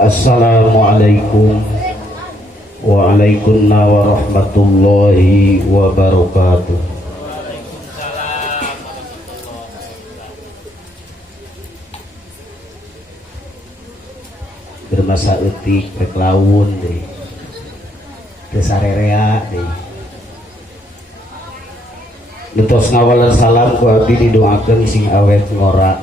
Assalamualaikum warahmatullahi wabarakatuh. Bermasa etik rek laun deh, kesarerea deh. Nutos ngawalan salam ku abdi didoakeun sing awet ngora.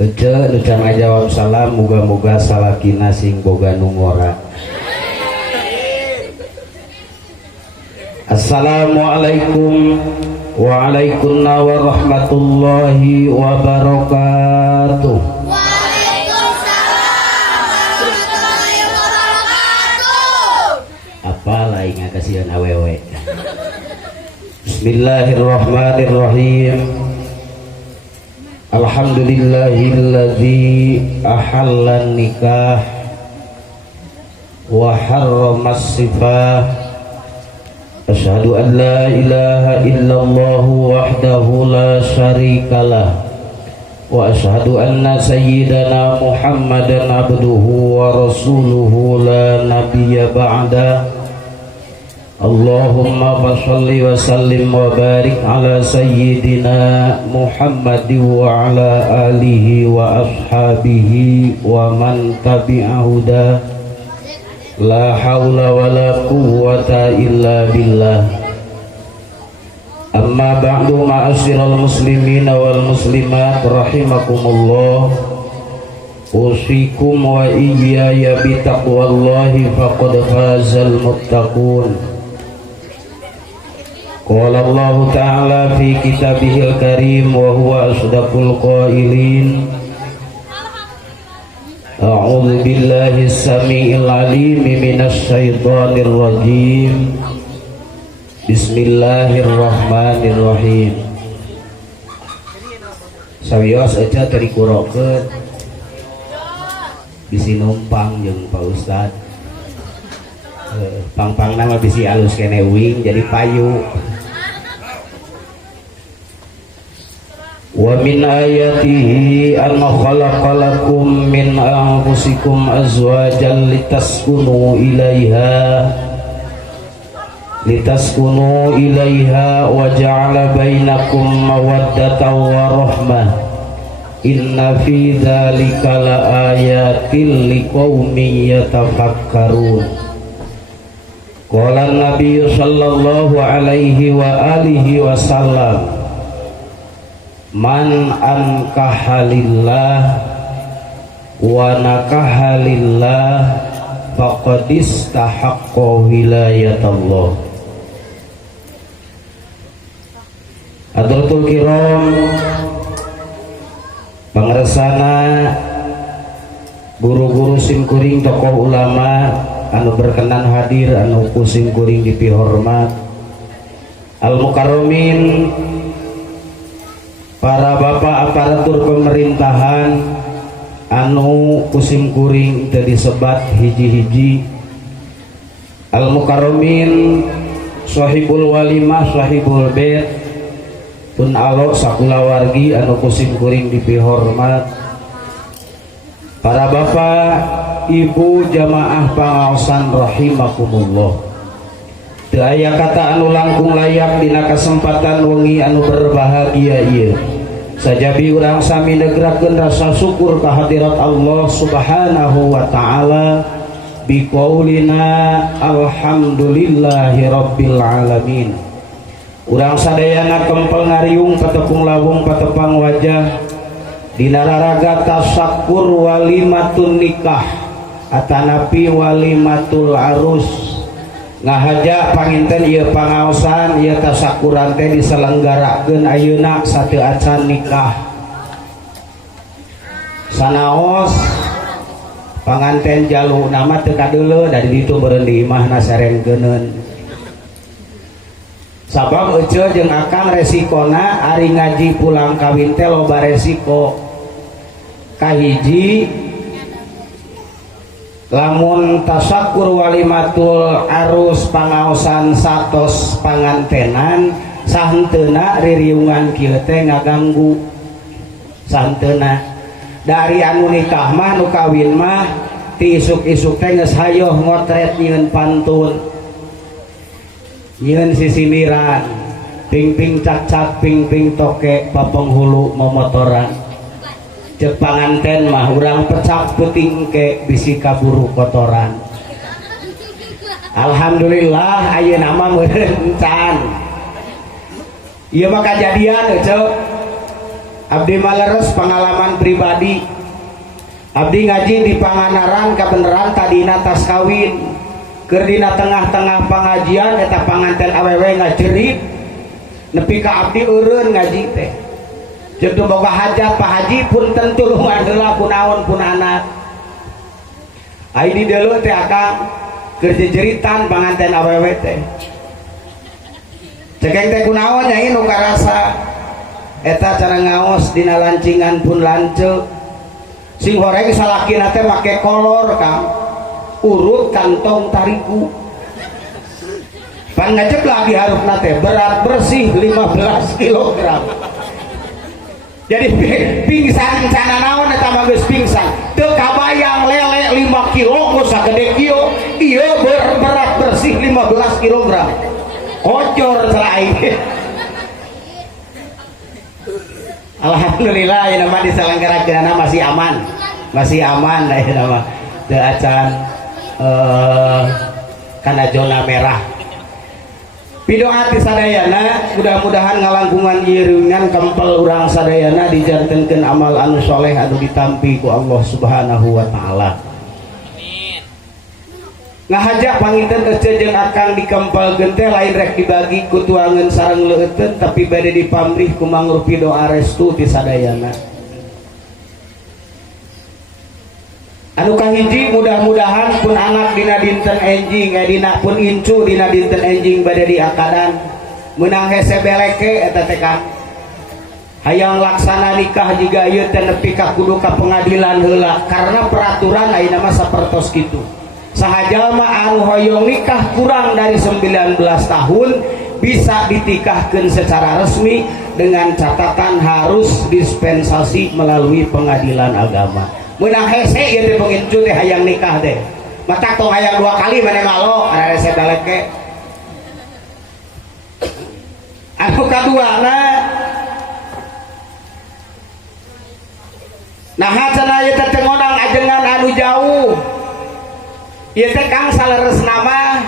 Ece nu can ngajawab salam muga-muga salakina sing boga nu ngora. Assalamualaikum warahmatullahi wabarakatuh. Waalaikumsalam warahmatullahi wabarakatuh. Apa lain ngakasihan awewe. Bismillahirrahmanirrahim. Alhamdulillahilladzi ahallan nikah wa harramas sifah. Asyhadu an la ilaha illallah wahdahu la syarikalah wa asyhadu anna sayyidana Muhammadan abduhu wa rasuluhu la nabiyya ba'da. Allahumma shalli wa sallim wa barik ala sayyidina Muhammad wa ala alihi wa ashabihi wa man tabi'ahu da. La hawla wa la quwwata illa billah. Amma ba'du ma'asyiral muslimin wal muslimat rahimakumullah. Usikum wa iyaya bitaqwallahi faqad fazal muttaqun. Qala Allah Ta'ala fi kitabihil karim wa huwa asdaqul qailin. A'udzu billahi as-sami'il 'alim minasy syaithanir rajim. Bismillahirrahmanirrahim. Sawios aja tadi kurokeun bisi numpang jeung Pak Ustad. Pang-pang nama bisi alus kene wing jadi payu. Wa min ayatihi an khalaqalakum min anfusikum azwajan litaskunu ilaiha wa ja'ala bainakum mawaddatan wa rahmah. Inna fi dzalika laayatil liqaumin yatafakkarun. Qala an-nabiy sallallahu alaihi wa alihi wasallam, man ankahalillah wa nakahalillah faqad istahaqqa wilayatallah. Hadratul kiram, pangaresana guru-guru simkuring tokoh ulama anu berkenan hadir anu kusim kuring dipihormat, al-mukarramin, para bapak aparatur pemerintahan anu kusim kuring teu disebat hiji-hiji, al-mukarramin, sahibul walimah, sahibul bait, pun alo sakulawargi anu kusim kuring dipihormat, para bapak ibu jamaah pangaosan rahimakumullah. Teu aya kata anu langkung layak dina kasempatan wengi anu berbahagia ieu. Sajabi urang sami negrakeun rasa syukur ka hadirat Allah Subhanahu wa taala biqaulina alhamdulillahi rabbil alamin. Urang sadayana kempel ngariung patepung lawung patepang wajah dina raraga tasakkur walimatun nikah atanapi walimatul arus. Ngahaja panginten ieu pangaosan ieu tasakkuran teh diselenggarakeun ayeuna sateu acan nikah. Sanaos panganten jalu nama teu kadeuleu dari ditu beureun di imahna sarengkeuneun. Sabab ece jeung akang resikona ari ngaji pulang kawin teh loba resiko. Kahiji lamun tasakur walimatul arus pangaosan satos pangantenan sahenteuna ririungan kieu teh ngaganggu sahenteuna dari anu nikah mah nu kawin mah ti isuk-isuk teh geus hayoh ngotret nyieun pantun nyieun sisimiran ping-ping cak-cak ping-ping toke papenghulu momotoran cek panganten mah urang pecak puting ke bisi kaburu kotoran. Alhamdulillah ayeuna mah meureun can. Ieu mah kajadian cek. Abdi maleres pengalaman pribadi. Abdi ngaji di Panganaran kabeneran tadina tas kawin. Keur dina tengah-tengah pengajian eta panganten awewe ngajerit. Nepi ka abdi eureun ngaji teh. Jadi boga hajat Pak Haji pun tentu lungan heula kunaon pun anak. Ai di deuleu teh akang keur jejeritan panganten awewe teh. Cekeng teh kunaon nyai nu karasa eta cara ngaos dina lancingan pun lanceuk. Sing horeng salakina teh make kolor Kang. Urut kantong tariku. Pan ngajep lagi harupna teh berat bersih 15 kilogram. Jadi pingsan sana naon eta mah geus pingsan teu kabayang lele 5 kilo geus sagede kieu ieu berat bersih 15 kilogram kocor selain. Alhamdulillah ieu mah diselenggarakeunana masih aman da ieu mah teu acan kana zona merah. Pidoa ti sadayana mudah-mudahan ngalangkungan ieureungan kempel urang sadayana dijantenkeun amal anu soleh anu ditampi ku Allah Subhanahu wa taala. Amin. Ngahajak panginten ece jeung akang dikempelkeun teh lain rek dibagi ku tuangeun sareng leueuteun tapi bade dipamrih ku mangrup pidoa restu ti sadayana. Anu kahiji mudah-mudahan pun anak dina dinten enjing dina pun incu dina dinten enjing bade diakadan meunang hese beleke eta teh Kang hayang laksana nikah jiga ieu teh nepi ka kudu ka pengadilan heula karena peraturan ayeuna mah sapertos kitu saha jalma anu hoyong nikah kurang dari 19 tahun bisa ditikahkeun secara resmi dengan catatan harus dispensasi melalui pengadilan agama. Menang hese ieu teh pengincu teh hayang nikah teh. Matak tong hayang 2 kali maneh malo ada hese baleke. Anu kaduana naha cenah ieu teh ngonang ajengan anu jauh. Ieu teh Kang saleresna mah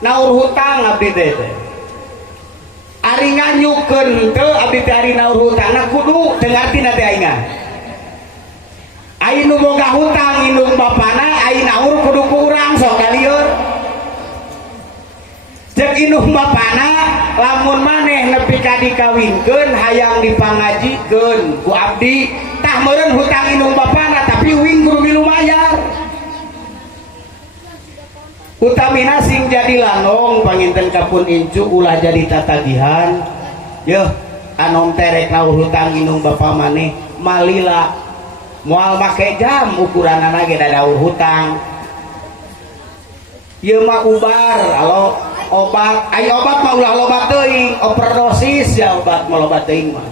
naur hutang abdi teh. Ari nganyukeun teu abdi teh ari naur hutangna kudu teu ngartina teh aing. Ainu boga hutang indung bapana aing naur kudu ku urang sok kalieur cek indung bapana lamun maneh nepi ka dikawinkeun hayang dipangajikeun ku abdi tah meureun hutang indung bapana tapi uing kudu milu mayar utamina sing jadi lanong panginten kapun incu ulah jadi tatagihan yeuh anom terek naur hutang indung bapa maneh malila moal make jam ukuranana ge dadaur hutang ieu mah ubar alo obat ai obat mah ulah loba teuing overdosis ya obat mah loba teuing mah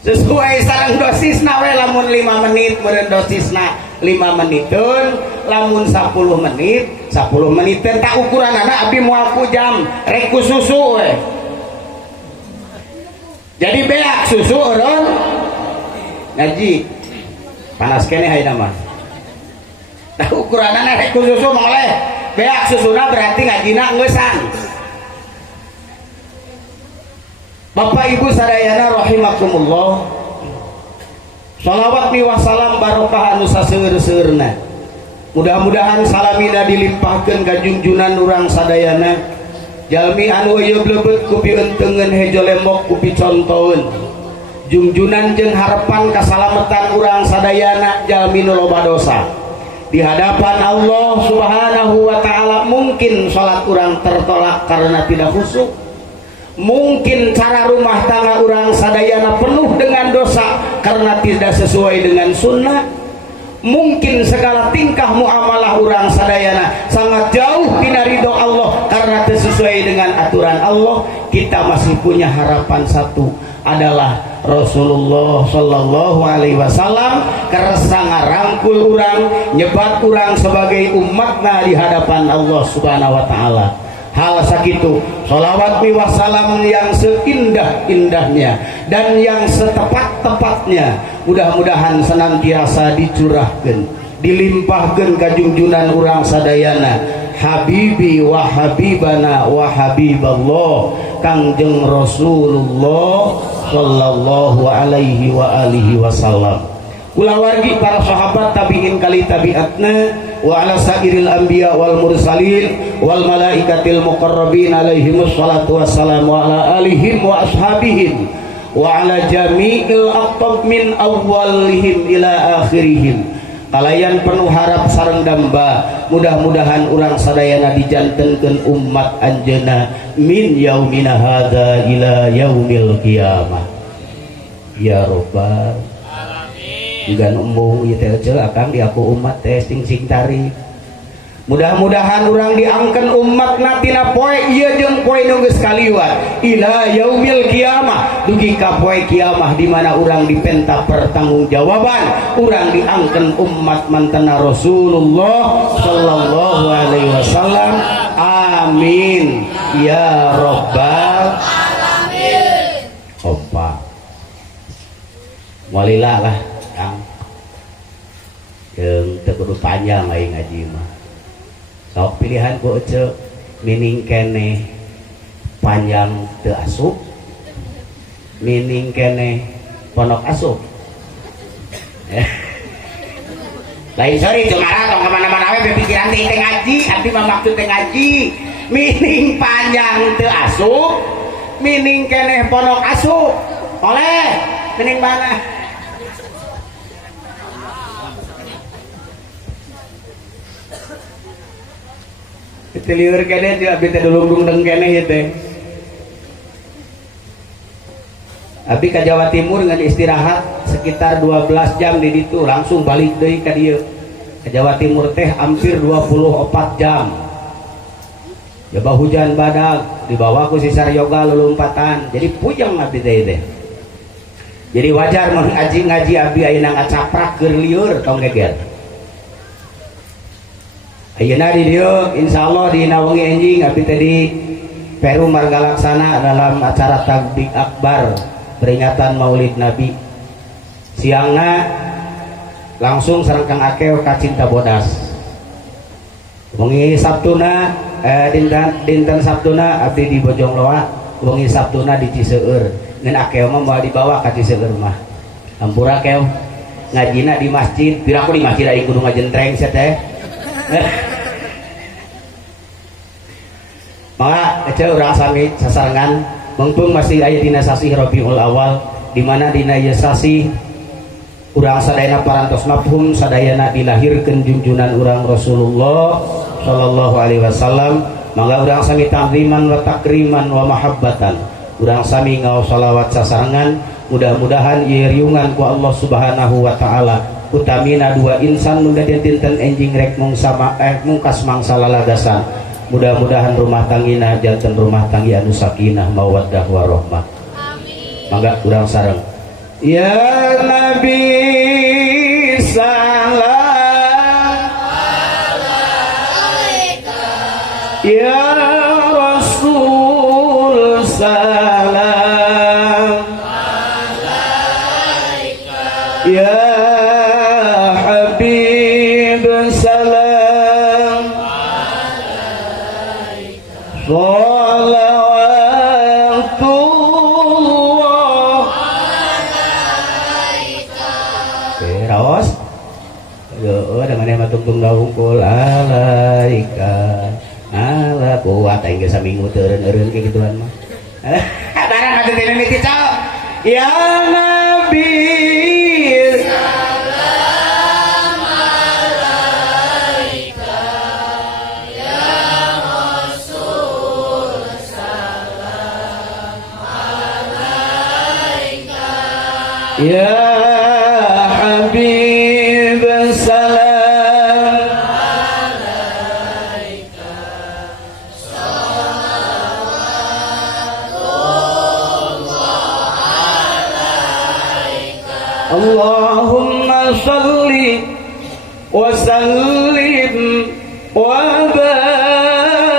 sesuai sareng dosisna we lamun 5 menit meureun dosisna 5 meniteun lamun 10 menit 10 meniteun tak ukuranana abdi moal ku jam rek ku susu we jadi beak susu eureun ngaji panas kene hayeuna mah tah ukuranana rek ku susu moleh beak susuna berarti ngajina ngeusan. Bapak Ibu sadayana rahimakumullah shalawat mi wassalam barokah anu saseueur-seueurna mudah-mudahan salamina dilimpahkeun ka junjunan urang sadayana jalmi anu ieu bleubet ku pieuteungeun hejo lembok ku picontoeun junjunan jeung harapan kasalamatan urang sadayana jalmi nu loba dosa di hadapan Allah Subhanahu wa taala. Mungkin salat urang tertolak karena tidak khusyuk, mungkin cara rumah tangga urang sadayana penuh dengan dosa karena tidak sesuai dengan sunnah, mungkin segala tingkah muamalah urang sadayana sangat jauh tina ridho Allah karena sesuai dengan aturan Allah. Kita masih punya harapan satu, adalah Rasulullah Shallallahu Alaihi Wasallam kerasa ngarangkul urang, nyebat urang sebagai umatna di hadapan Allah Subhanahu Wa Taala. Hal sakitu sholawat wasalam yang seindah-indahnya dan yang setepat-tepatnya mudah-mudahan senantiasa dicurahkan, dilimpahkan ka junjunan urang sadayana Habibi wa Habibana wa Habiballah Kangjeng Rasulullah Sallallahu Alaihi wa alihi wasallam. Kula wargi para sahabat tabi'in kali tabi'atna wa ala sairil anbiya wal mursalin wal malaikatil muqarrabin alaihimus salatu wassalam wa ala alihim wa ashabihim wa ala jami'il aqtab min awwalihim ila akhirihim. Kalayan penuh harap sareng damba, mudah-mudahan urang sadayana dijantenkeun umat anjeunna min yaumina hadza ila yaumil qiyamah ya rabbal juga embung ieu teh akang di aku umat teh sing tari. Mudah-mudahan urang diangkeun umatna tina poe ieu jeung poe nu geus kaliwat ila yaumil qiyamah, dugi ka poe kiamah di mana urang dipenta pertanggungjawaban, urang diangkeun umat mantena Rasulullah sallallahu alaihi wasallam. Amin ya rabbal alamin. Opa walillah lah Kang, yang tekudu panjang aing ngaji mah sok pilihan ku ece mining kene panjang teu asup, mining kene pondok asup. Lain sorry cumara tong kemana-mana we berpikiran teh ngaji, abdi mah maksud teh ngaji. Mining panjang teu asup, mining kene pondok asup. Oleh mining mana? Itu liur kene juga abdi teh dulung deng kene ieu teh. Abdi ka Jawa Timur dengan istirahat sekitar 12 jam di ditu, langsung balik deui ka dieu. Ka Jawa Timur teh hampir 24 jam. Coba hujan badak, dibawa ku si Saryoga lulumpatan. Jadi puyeng abdi teh. Jadi wajar mun ngaji abdi ayeuna ngacaprak keur lieur tong geger. Ayeuna di dieu insyaallah di Nawangi enjing abdi teh di Peru marga laksana dalam acara tablik akbar peringatan Maulid Nabi. Siangna langsung sareng Kang Akeo ka Cinta Bodas. Wengi Sabtuna dinten Sabtuna abdi di Bojongloa, wengi Sabtuna di Ciseueur. Ngan Akeo mah moal dibawa ka Ciseueur mah. Hampura Akeo ngajina di masjid, piraku di masjid aing kudu ngajentreng sia teh. Maka ece urang sami sasarengan mumpung masih aya dina sasi Rabiul Awal, di mana dina ieu sasi urang sadayana parantos mafhum sadayana dilahirkeun junjunan urang Rasulullah sallallahu alaihi wasallam. Mangga urang sami ta'ziman wa takriman wa mahabbatan, urang sami ngaos shalawat sasarengan. Mudah-mudahan ieu riungan ku Allah Subhanahu wa taala utamina dua insan nu dinten enjing rek mungkas mangsa lalagasan. Mudah-mudahan rumah tanggina janten rumah tanggi anu sakinah mawaddah warahmah. Amin. Mangga urang sareng. Ya Nabi salam alaika, ya Rasul salam alaika, ya Habib salam alaika, sholawatullah alaika. Raos yo da maneh mah tungtung daungkul alaika ala kuat aing geus saminggu teu eureun-eureun ke gituan mah. Barang atuh teh mimiti cok. Ya Nabi salam alaika, ya Rasul salam alaika, ya Habib salam Allahumma salli wa sallim wa barik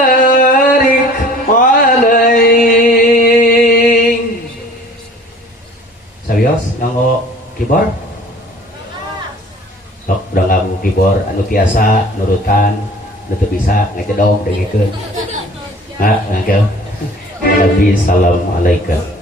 alaihi. Serius nganggo keyboard? Sok udah nganggo keyboard anu tiasa nurutan, nu teu bisa ngecedok dengikeun. Nganggo. Nabi salam alaikum.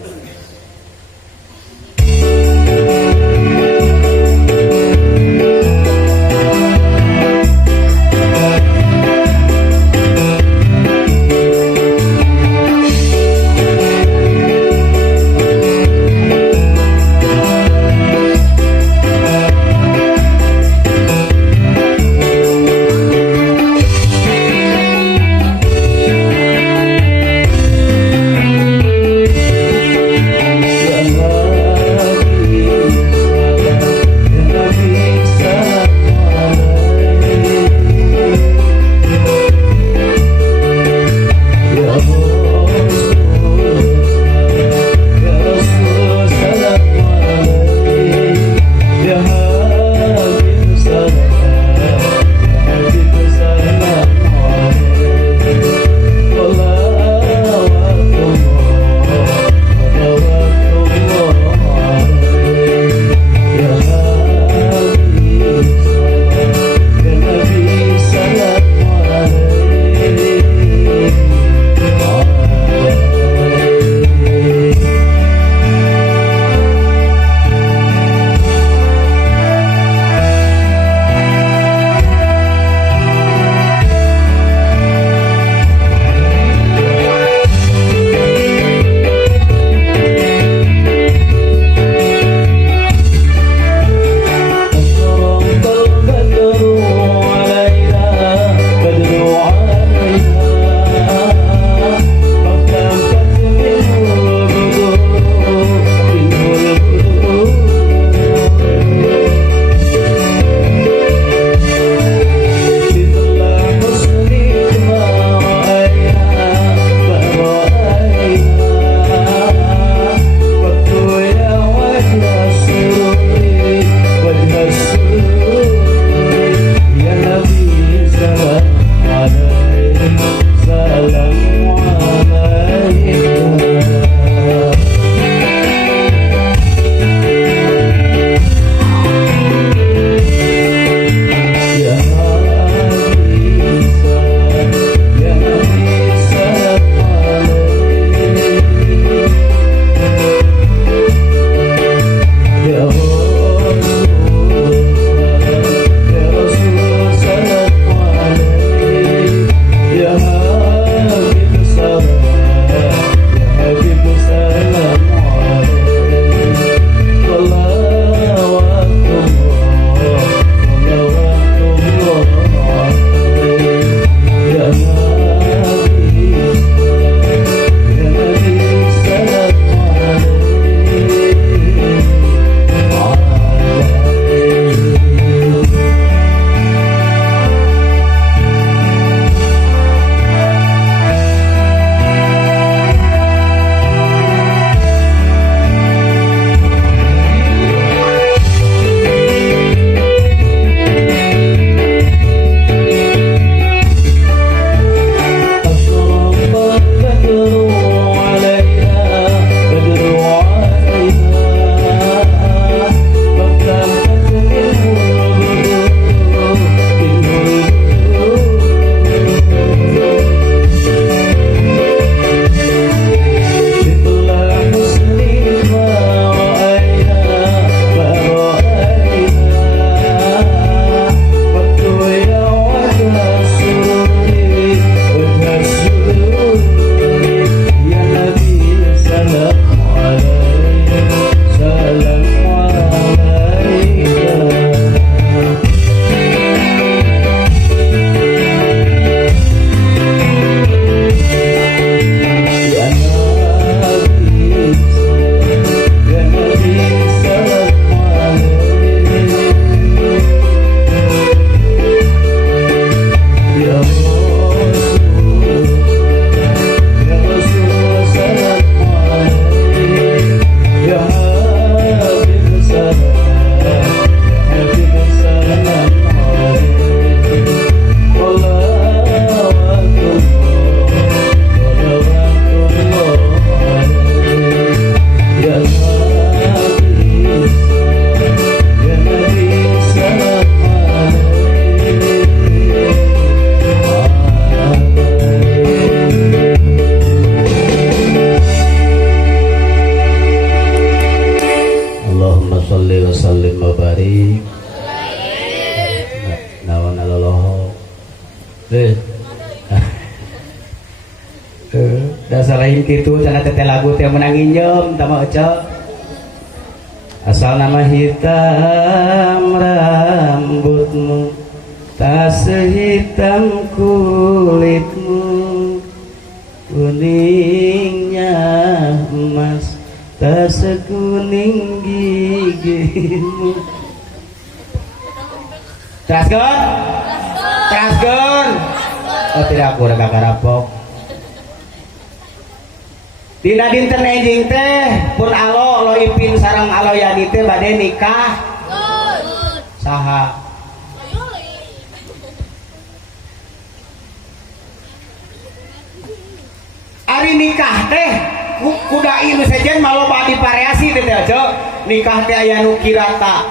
Eh. Dasar lain gitu sana teh lagu teh menang injem tama aja. Asal nama hitam rambutmu, tak sehitam kulitmu, kuningnya emas, tak sekuning gigimu. Teraskan? Teraskan? Oh tidak, aku udah kakak rapok. Dina dinten enjing teh pun alo ipin sareng alo yani teh bade nikah. Saha? Ari nikah teh kuda ieu sejen maloba dipareasi teh aja. Nikah teh aya nu kirata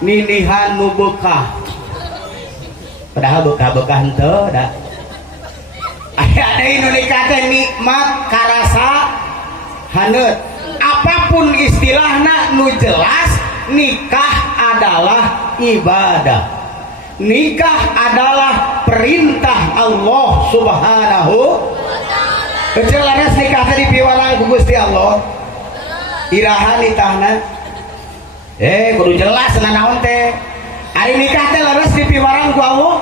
ninihan nu bekah. Padahal bekah-bekah henteu da. Aya deui nu nikah teh nikmat karasa haneut. Apapun istilahna nu jelas nikah adalah ibadah. Nikah adalah perintah Allah Subhanahu wa taala. Kecil laras nikah teh dipiwarang ku Gusti Allah. Iraha nitahna? Kudu jelas nanaon teh. Ari nikah teh laras dipiwarang ku Allah.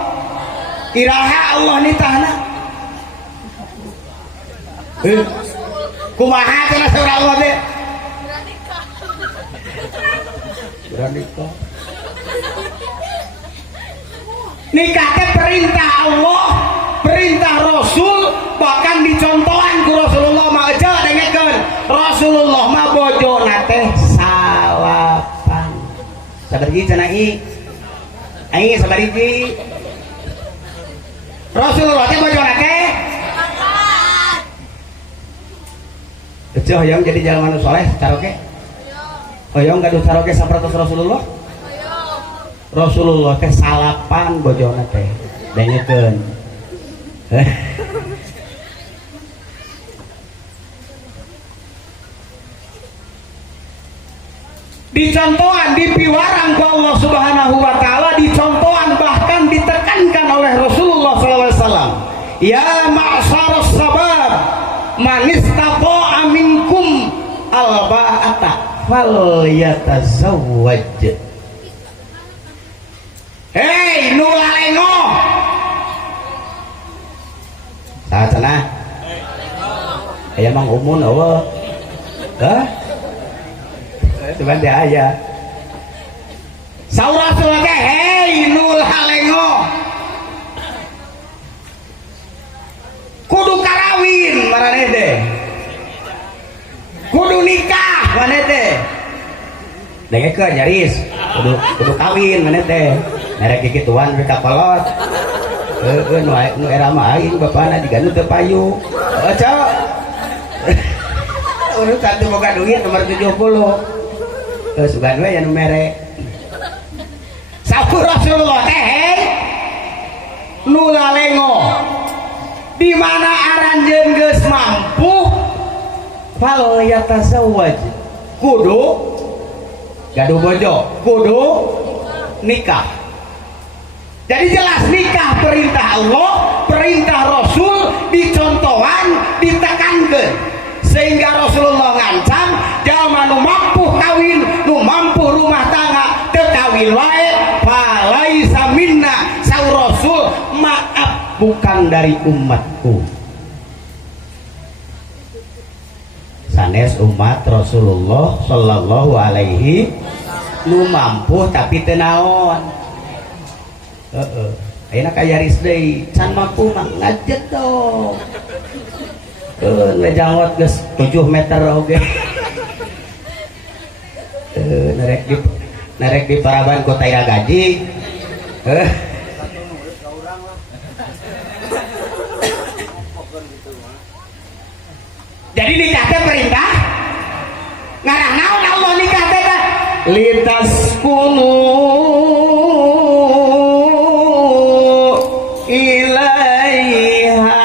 Iraha Allah nitahna? Kumaha cenah saur Allah teh? Nikah. Nikah teh perintah Allah, perintah Rasul, bahkan dicontohan ku Rasulullah mah aja dengekeun. Rasulullah mah bojona teh salapan. Sabarigi cenah i. Ai sabarigi. Rasulullah teh bojona teh Ece hoyong jadi jalan manu soleh caroke. Hoyong gaduh caroke sapratos Rasulullah. Rasulullah teh salapan bojona teh. Dengekeun. Dicontohan, dipiwarang ku Allah Subhanahu wa taala, dicontohan bahkan ditekankan oleh Rasulullah sallallahu alaihi wasallam. Ya ma'syaras sabab man istata'a minkum alba'ata falyatazawwaj. Hei nu lalengo. Saha cenah? Aya mang umun eueuh. Hah? Cuman dia aya. Saur Rasul teh hei nu lalengo. Kudu karawin marane teh. Kudu nikah marane teh. Dengekeun nyaris, kudu kawin marane teh. Merek kikituan we kapalot. Nu era mah aing bapana diganu teu payu. Cok. Urut satu boga duit nomor 70. Sugan we anu merek. Sakur Rasulullah teh nu lalengo. Di mana aranjeun geus mampu fal yatasawwaj kudu gaduh bojo kudu nikah. Jadi jelas nikah perintah Allah, perintah Rasul, dicontohan, ditekankeun sehingga Rasulullah ngancam jalma nu mampu kawin, nu mampu rumah tangga teu kawin wae falaisa minna saur Rasul maaf bukan dari umatku. Sanes umat Rasulullah sallallahu alaihi nu mampu tapi teu naon. Ayeuna kayaris deui can mampu mah ngajet dong. Ngejangwat geus 7 meter oge. Narek di Paraban Kota Ira Gaji. Jadi nikah teh perintah. Ngarah naon Allah nikah teh litaskunu ilaiha.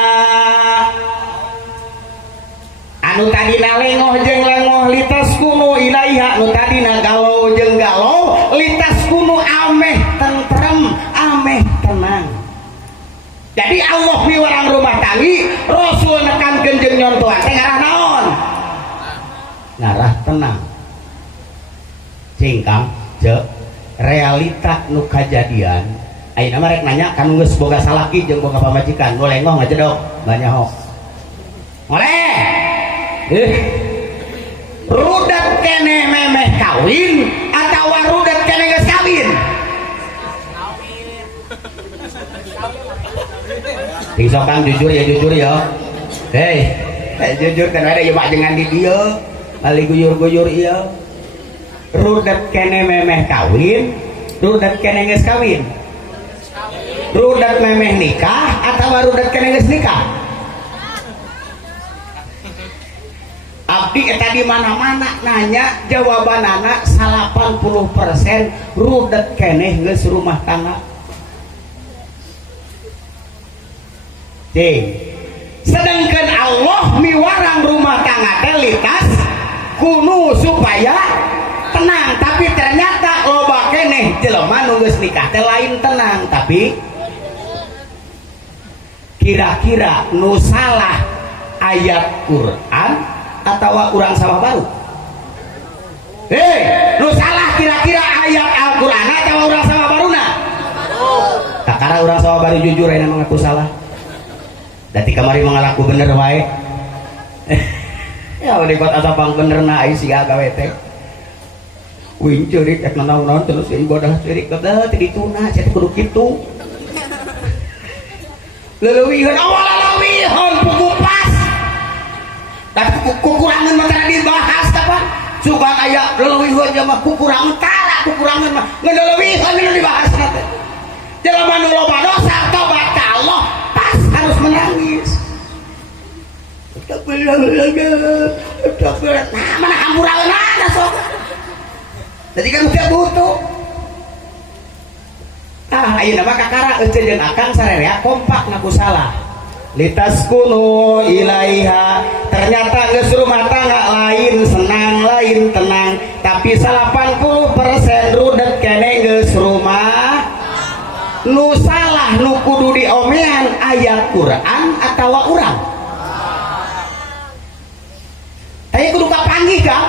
Anu tadina lengoh jeung lengoh litaskunu ilaiha, anu tadina galau jeung galau litaskunu ameh tentrem, ameh tenang. Jadi ngarah tenang cingkang cek realita nu kajadian ayeuna mah rek nanya kan geus boga salaki jeung boga pamajikan nu lengoh ngajedok banyak hok oleh rudat kene memeh kawin atawa rudat kene geus kawin Kang jujur ya hei jujur kan ada ya pak dengan di dia kali guyur iya rudat kene memeh kawin rudat kene geus kawin rudat memeh nikah atau rudat kene geus nikah abdi eta di mana-mana nanya jawabanana 80% rudat kene geus rumah tangga sedangkan Allah miwarang rumah tangga telitas kuno supaya tenang tapi ternyata loba keneh jelema nu geus nikah teh lain tenang tapi kira-kira nu salah ayat Quran atau urang salah baru nu salah kira-kira ayat Al-Quran atau urang salah baruna tak karena urang salah baru jujur ayeuna mengaku salah dati kamari mangalaku bener wae ya udah buat asapang bener na ai siga gawe teh wing ceurik ek naon terus ibadah ceurik kada teh dituna cenah kudu kitu leuwihun awal leuwihun pugu pas tapi kukurangan mah kada dibahas apa sugan aya leuwihun nya mah kukurangan mah ngan leuwihun nu dibahas teh jelema nu loba dosa tobat ka Allah harus menangis nah mana hampuraun ada sok jadi kan udah butuh ayo nama kakara euceun jeung akang sarerea kompak ngaku salah litaskunu ilaiha ternyata geus rumah tangga lain senang lain tenang tapi 80% rudet kene geus rumah nu salah nu kudu diomean ayat Quran atawa urang tapi kudu kapanggih Kang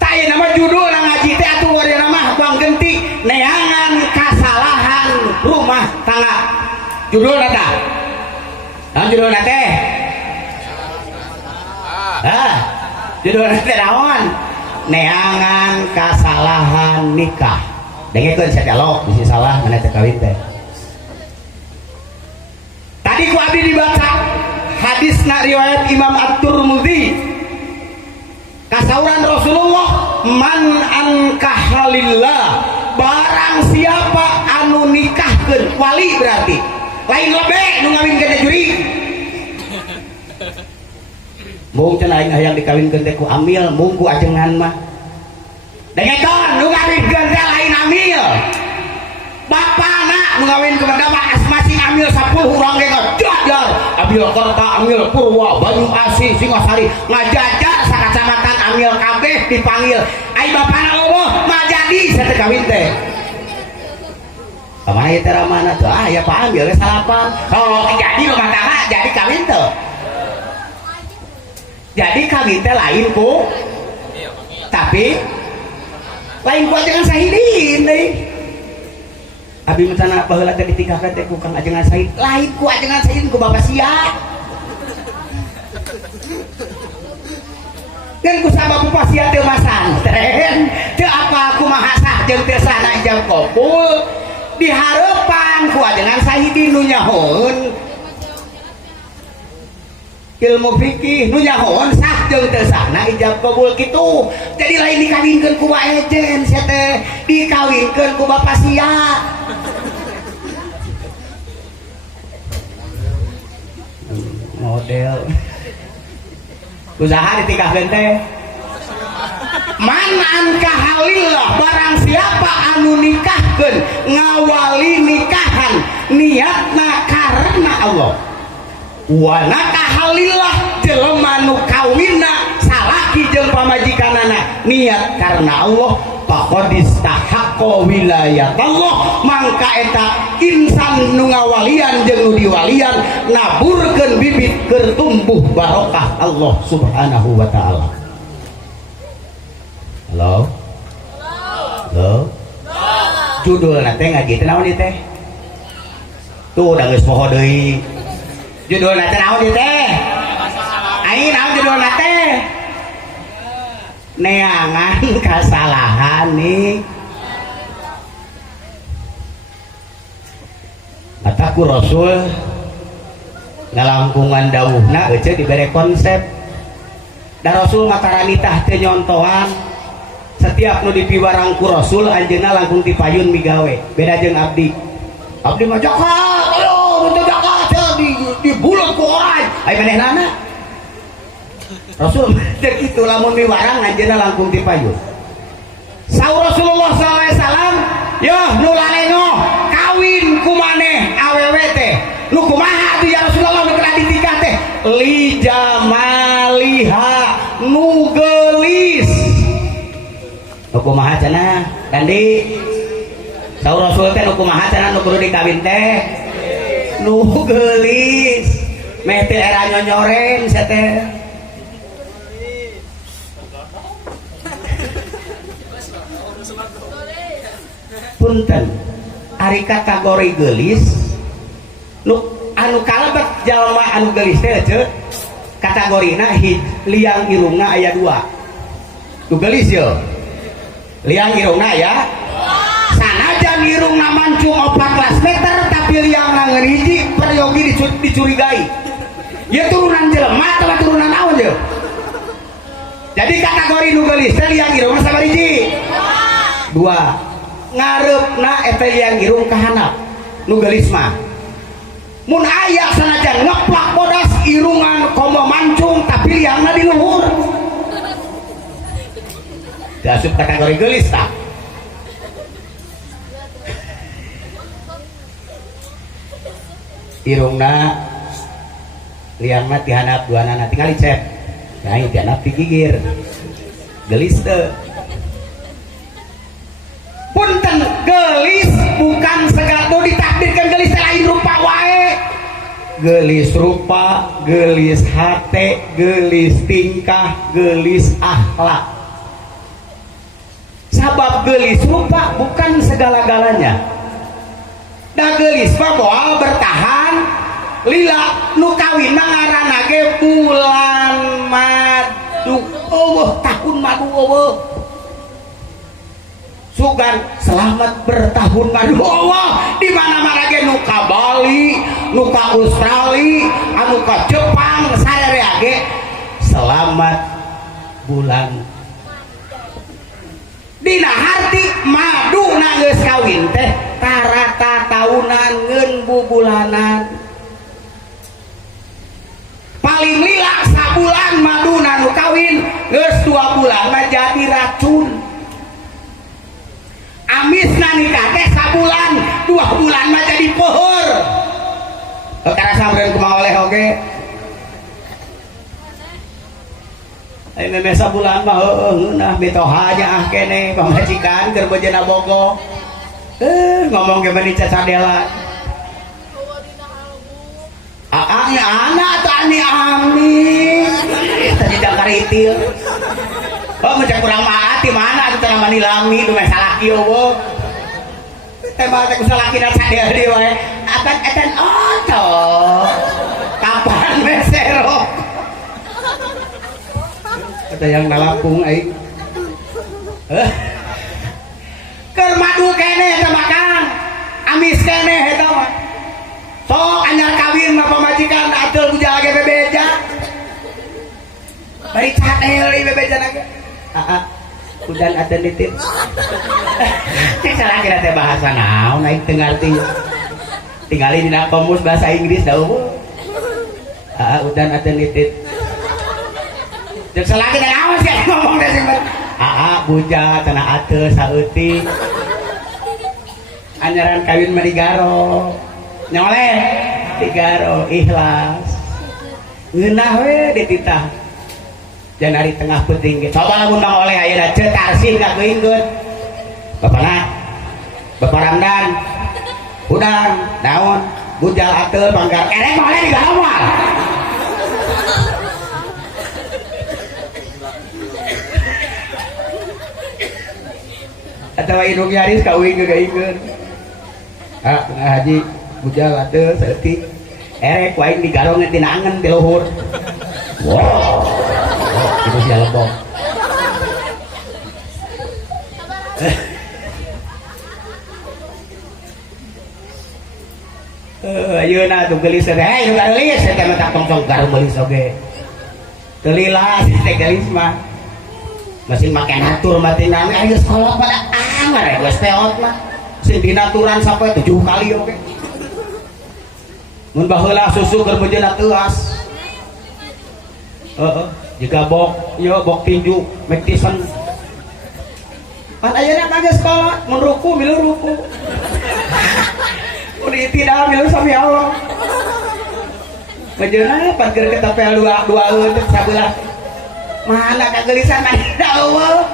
taya nama judul ngaji teh atuh wari nama bang genti neangan kasalahan rumah tangga judul nata naon judul nate judul nate naon neangan kasalahan nikah dengekeun saya dialog bisi salah mana teh kawin teh tadi ku abdi dibaca hadisna riwayat Imam At-Tirmidzi kasauran Rasulullah man ankahalillah barang siapa anu nikahkeun wali berarti lain lebe nu ngawinkeun teh juri mung cenah aing hayang dikawinkeun teh ku amil mung ku ajengan mah dengekeun nu ngawinkeun teh lain amil bapana nu ngawin kepada mah masih amil 10 urang ge ngajajar amil Kerta amil Purwa Banyu Asih Singasari ngajajar sakacamatan amil kabeh dipanggil ai bapana loba mah jadi sateu kawin teh kamana ieu teh ramana tuh ya Pak amil ge salapan oh jadi rumah tangga jadi kawin teh jadi kawin teh lain ku tapi lain ku ajengan sahidin deui abi mutana baheula teh ditingkahkeun teh ku Kang ajengan sahid lain ku ajengan sahid ku bapak sia dan ku sabab bapak sia teu masantren teu apa kumaha sah jeung teu sahna ijab qabul dihareupan ku ajengan sahidin nu nyahoeun ilmu fikih nu nyahoeun sah jeung teu sahna ijab qabul kitu jadi lain dikawinkeun ku waejen sia teh dikawinkeun ku bapak sia model usaha ditingkahkeun teh man ankahalillah barang siapa anu nikahkeun ngawali nikahan niatna karena Allah wa nakahalillah jelema nu kawinna salaki jeung pamajikanana niat karena Allah faqad istahaqqa wilayat Allah, mangka eta insan nu ngawalian jeung nu diwalian naburkeun bibit keur tumbuh barokah Allah Subhanahu wa taala. Halo. Halo. Judulna teh ngaji teh naon ieu teh? Tuh udah geus poho deui. Judulna teh naon ieu teh? Aing naon judulna teh? Neangan kasalahan nih. Kataku Rasul ngalangkungan dawuhna euceuk dibere konsep. Da Rasul matarani tah teh nyontohan. Setiap nu dipiwarang ku Rasul anjeunna langkung dipayun migawe. Beda jeung abdi. Abdi mah jakat, ayo minta jakat di bulan ku orang. Ai manehnana. Rasul cek itu lamun miwarang anjeunna langkung dipayun. Saur Rasulullah sallallahu alaihi wasallam, "Yo nu lalengo kawin ku maneh awewe teh. Nu kumaha atuh ya Rasulullah nu teu ditikah teh? Li jamaliha nu geulis." Nu kumaha cenah? Kandi saur Rasul teh nu kumaha cenah nu kudu dikawin teh? Nu geulis. Meh teh era nyonyoren sia teh. Punten ari kategori geulis nu anu kalebet jalma anu geulis teh ceuk kategorina liang irungna aya 2. Nu geulis yo liang irungna ya sanajan irungna mancung 14 meter tapi liangna ngeun hiji peryogi dicurigai ieu turunan jelema atau turunan naon yo. Jadi kategori nu geulis teh liang irungna sabaraha? 2. Ngareupna eta liang irung kahanap nu geulis mah mun aya sanajan ngeplak bodas irungan komo mancung tapi liangna di luhur diasup kategori geulis tak. Irungna liangna dihanap duanana tinggal dicek nah dihanap digigir geulis teu. Punten geulis bukan segala nu ditakdirkan geulis lain rupa wae. Geulis rupa, geulis hate, geulis tingkah, geulis akhlak. Sabab geulis rupa bukan segala-galanya. Da geulis mah moal bertahan lila nu kawin ngaranna ge bulan madu. Eueuh tahun madu eueuh. Sugan selamat bertahun madu Allah di mana-mana ge nu ka Bali, nu ka Australia, anu ka Jepang sararea ge selamat bulan. Dina harti madu na geus kawin teh tarata taunan ngeun bubulanan. Paling lila sabulan madu na nu kawin geus 2 bulan mah jadi racun. Amisna nikah teh sabulan 2 bulan mah jadi peuheur. Karena sampeun kumaha oleh oge. Ai meme sabulan mah heueuh nah betoha nya ah keneh pamajikan keur bejeuna bogo. Ngomong ge bani cacadelan. Aang nya anak tani amin. Tadi dakaritil. Oh mencak kurang maat di mana atuh teh mani lami nu meh salaki eueuh. Teh mah teh salaki na sadea deui wae. Atan oto. Kapan we serok? Ada yang nalapung aing. Keur madu keneh teh makan. Amis keneh eta mah. Sok anyar kawin mah pamajikan ateul bujal ge bebeja. Bari cadel ieu bebeja ge. Udan ada nitip. Cek salah kira teh bahasa naon aing teu ngarti. Tinggalin dina komus bahasa Inggris da eueuh. Udan ada nitip. Cek salah kira naon sih ngomong teh sing buja cenah ateu saeutik. Anyaran kawin mah digaro. Nyoleh digaro ikhlas. Ngeunah we dititah. Dan hari tengah penting coba lamun Bang Oleh ayeuna ceuk tarsih ka geuingkeun Bapak Ramdan udang daun bujal atel banggar erek boleh digawal atau indung nyaris kawin ke gaingkeun haji bujal atel seeutik erek wae digarong tina angen ti luhur wow itu sia lebok ayeuna tuh gelis teh hei nu gelis teh mah tak tong garum gelis oge teu teh gelis mah mesin make natur mah tina geus kolot pada amar geus teot mah sin dinaturan sampai 7 kali oge mun baheula susu keur bejeuna teuas jika bok ieu bok tinju McTison pan ayeuna mah geus kolot mun ruku milu ruku udah tidak milu sami Allah bejeuna pan keur ketepel dua eueuh sabelah mana kagelisan ada Allah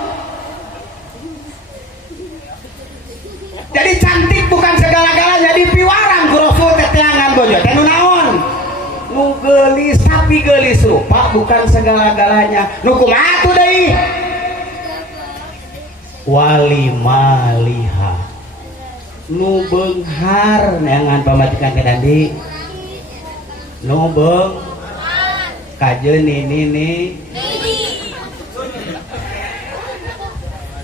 jadi cantik bukan segala-galanya di piwarang ku Rasul teteangan bojo teh nu naon nu geulis tapi geulis rupa bukan segala-galanya nu kumaha tuh deui wali maliha nu beunghar neangan pamatikan ke dandi nu beung kajeun nini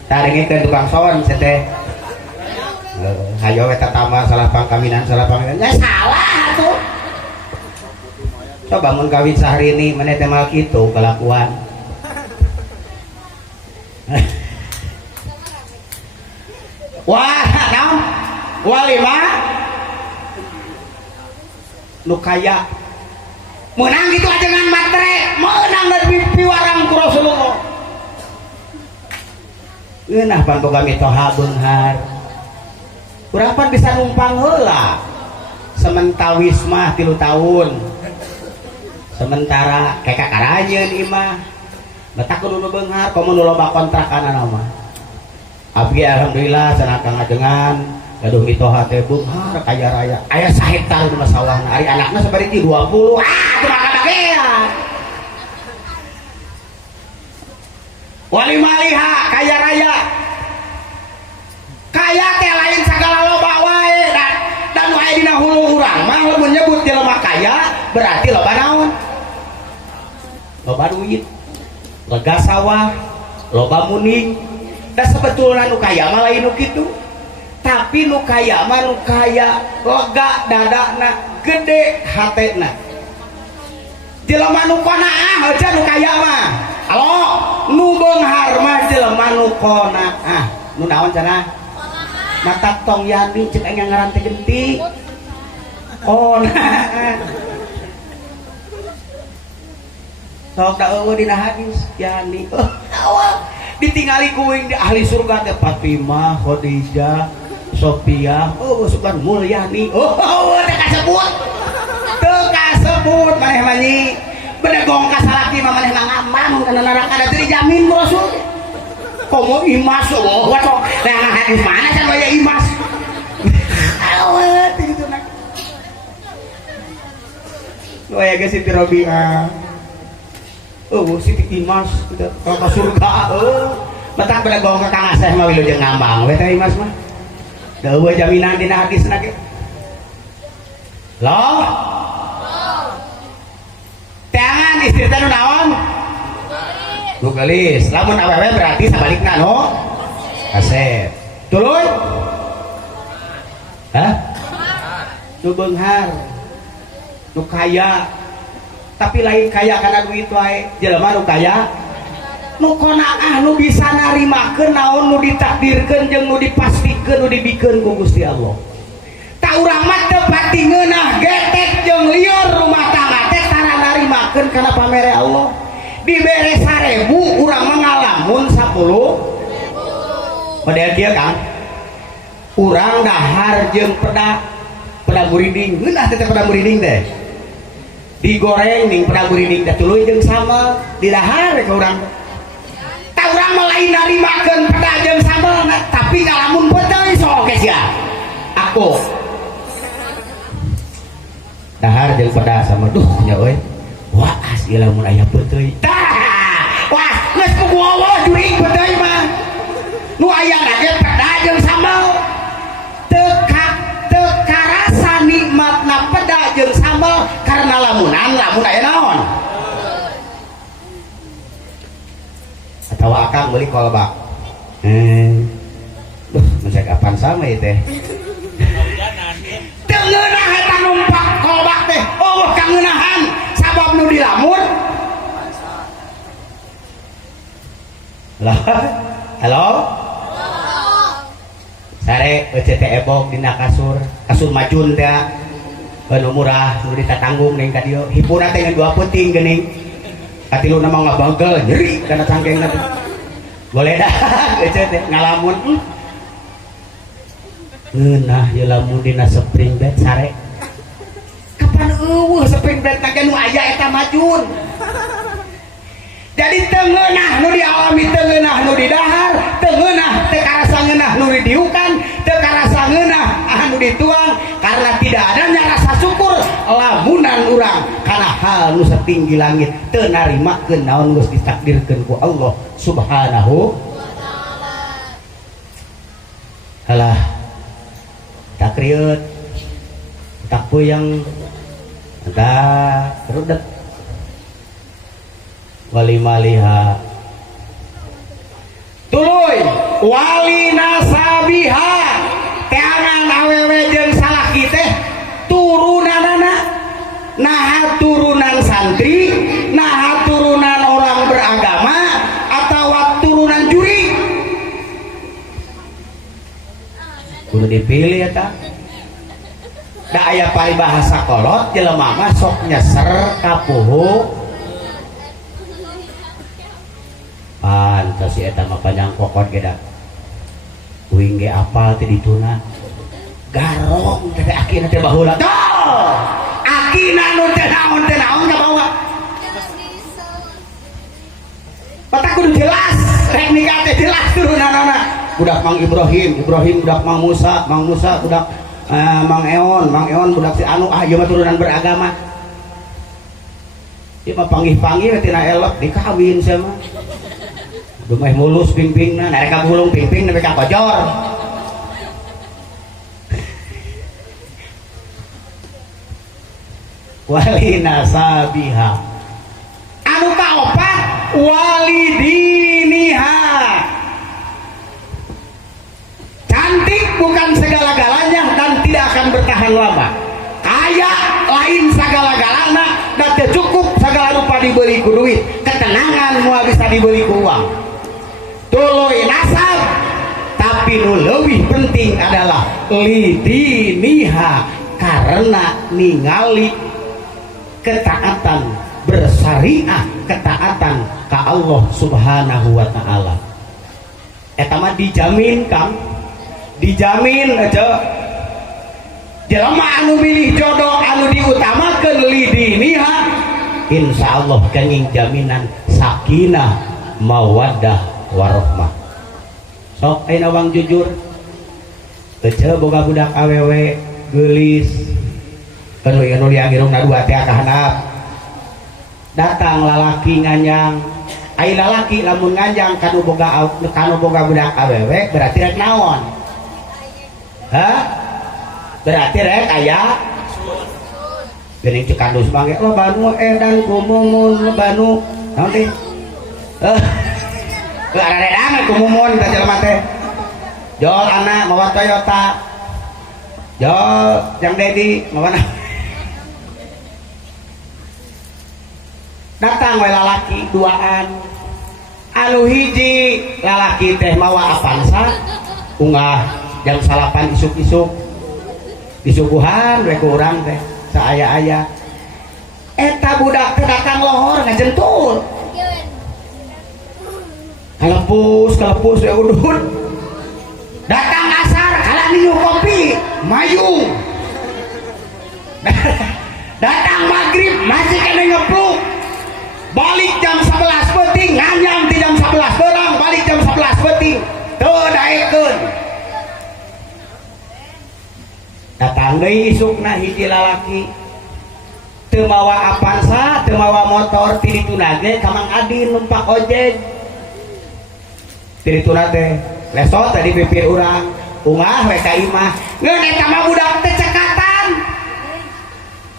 taringi ke tukang son seteh hayo eta tambah salah pangkaminan nya salah tuh coba mun kawin sahrini maneh teh mal kitu kelakuan wah naon walima nu kaya menang gitu aja dengan matre menang dari piwarang ku Rasulullah ngeunah pan boga mitoha beunghar urang pan bisa numpang heula sementawis mah 3 tahun sementara kayak kakarajeun imah betak kudu beunghar komo nu loba kontrakanana mah abdi alhamdulillah cenah kangajengan gaduh mitoha teh beunghar kaya raya aya 1 hektar di sawahna ari anakna sabariji 20 teu makabagean wali maliha kaya raya kaya teh lain sagala loba wae dan nu aya dina hulu urang mah lamun nyebut jelema kaya berarti loba naon loba duit lega sawah loba muning da sebetulna nu kaya mah lain nu kitu tapi nu kaya mah nu kaya lega dadana gede hatena jelema nu qanaah aja nu kaya mah alo nu beunghar mah jelema nu qanaah nu naon cenah mata tong yani cek aing ngaran teh genti qanaah sok da eueuh dina hadis yani ditinggali kuing di ahli surga teh Fatimah, Khadijah, Sophia, sukan Mulyani, teu kasebut, maneh manyi, bedegong kasalaki mah maneh ngaman kana neraka da teu dijamin ku Rasul. Komo imas, waduh, nah hadis mana can waya imas? Awet gitu nak. Waya ge Siti Robiah. Siti imas udah ke surga betak pada gong ke Kang Aseh mah wilujeng ngambang we teh imas mah da eueuh jaminan dina hadisna ge loh teangan istri teh nu naon nu geulis lamun awewe berarti sabalikna no Asep tuluy nu beunghar nu kaya tapi lain kaya karena duit wae jelema nu kaya nu qanaah nu bisa narimakeun naon nu ditakdirkeun jeung nu dipastikeun nu dibikeun ku Gusti Allah ta urang mah teu pati ngeunah getek jeung lieur rumah tangga teh tara narimakeun kana pamere Allah dibere 1000 urang mah ngalamun 10.000 model kieu Kang urang dahar jeung peda muriding ngeunah teh peda muriding teh digoreng ning peda muriding teh tuluy jeung sama di dahar ke urang ta urang urang mah lain narimakeun peda jeung sambel tapi ngalamun beuteuy sok geus ya aku dahar jeung peda sama duh nya euy waas ieu lamun aya beuteuy tah wah geus puguh jurig beuteuy mah nu aya ge peda jeung sambel teu karasa nikmatna peda jeung sambel karena lamun aya naon atau akang beli kolbak mencek apaan sama ya teh tengenah eta numpak kolbak teh oh kangenahan sabab nu dilamun lah halo sare ECT ebog dina kasur majun teh anu murah nu ditatanggung ning ka dieu hipuna teh dua puting geuning katilu nama ngabagel nyeri karena cangkeng nanti boleh dah ECT ngalamun nah ya lamun dina spring bed sare kapan spring bed teh nu aya eta majun jadi tengenah nu dialami tengenah nu didahar tengenah teu karasa ngeunah nu didiukan teu karasa ngeunah anu dituang karena tidak adanya rasa syukur lamunan urang kana hal nu satinggi langit teu narimakeun naon geus ditakdirkeun ku Allah Subhanahu wa taala. Halah tak riut tak puyeng tak rudet wali maliha tuluy wali nasabiha teangan awewe jeung salaki teh turunanana naha turunan santri naha turunan orang beragama atau turunan juri kudu dipilih eta da aya paribahasa kolot jelema mah sok nyeser ka puhu pantas si eta mah panjang kokot ge da uing ge apal teh dituna garong teh akina teh baheula tah akina nu teh naon nyabawa patak kudu jelas teknika teh jelas turunanana budak Mang Ibrahim budak Mang Musa budak Mang Eon budak si anu ieu mah turunan beragama ieu mah panggih-panggih tina elok dikawin sia mah dumeh mulus ping-pingna narek ka gulung ping-ping nepi ka kojor wali nasabiha anu kaopat wali diniha cantik bukan segala-galanya dan tidak akan bertahan lama kaya lain segala-galana dan tidak cukup segala rupa dibeli ku duit ketenangan mua bisa dibeli ku uang tuluy nasab tapi nu lebih penting adalah lidiniha karena ningali ketaatan bersyariah ketaatan ka Allah Subhanahu wa taala eta mah dijamin Kang dijamin aja jelema anu milih jodoh anu diutamakeun lidiniha insyaallah kenging jaminan sakinah mawaddah warahmah sok ayeuna wang jujur teu boga budak awewe geulis anu anu diangirungna dua teh kahandap datang lalaki nganyang ai lalaki lamun nganjang kanu boga budak awewe berarti rek naon berarti rek aya geuning cikandus mangge lobanu edan kumumun lobanu naon teh arek-arek kumumun teh jelema teh jol anak mawa Toyota jol yang Dedi mawa datang we lalaki duaan anu hiji lalaki teh mawa Avanza unggah jam 8 isuk-isuk disuguhan we ku urang teh saaya-aya eta budak teh datang lohor ngajentul kalepus we udud datang asar kalah niuh kopi mayung datang maghrib masih kena ngepluk balik jam 11 penting nganyam di jam 11 berang balik datang deui isukna hiji lalaki teu mawa Avanza teu mawa motor ti dituna ge ka Mang Adin numpak ojek ti dituna teh lesot tadi pipir urang ungah we ka imah ngeun eta mah budak teh cekatan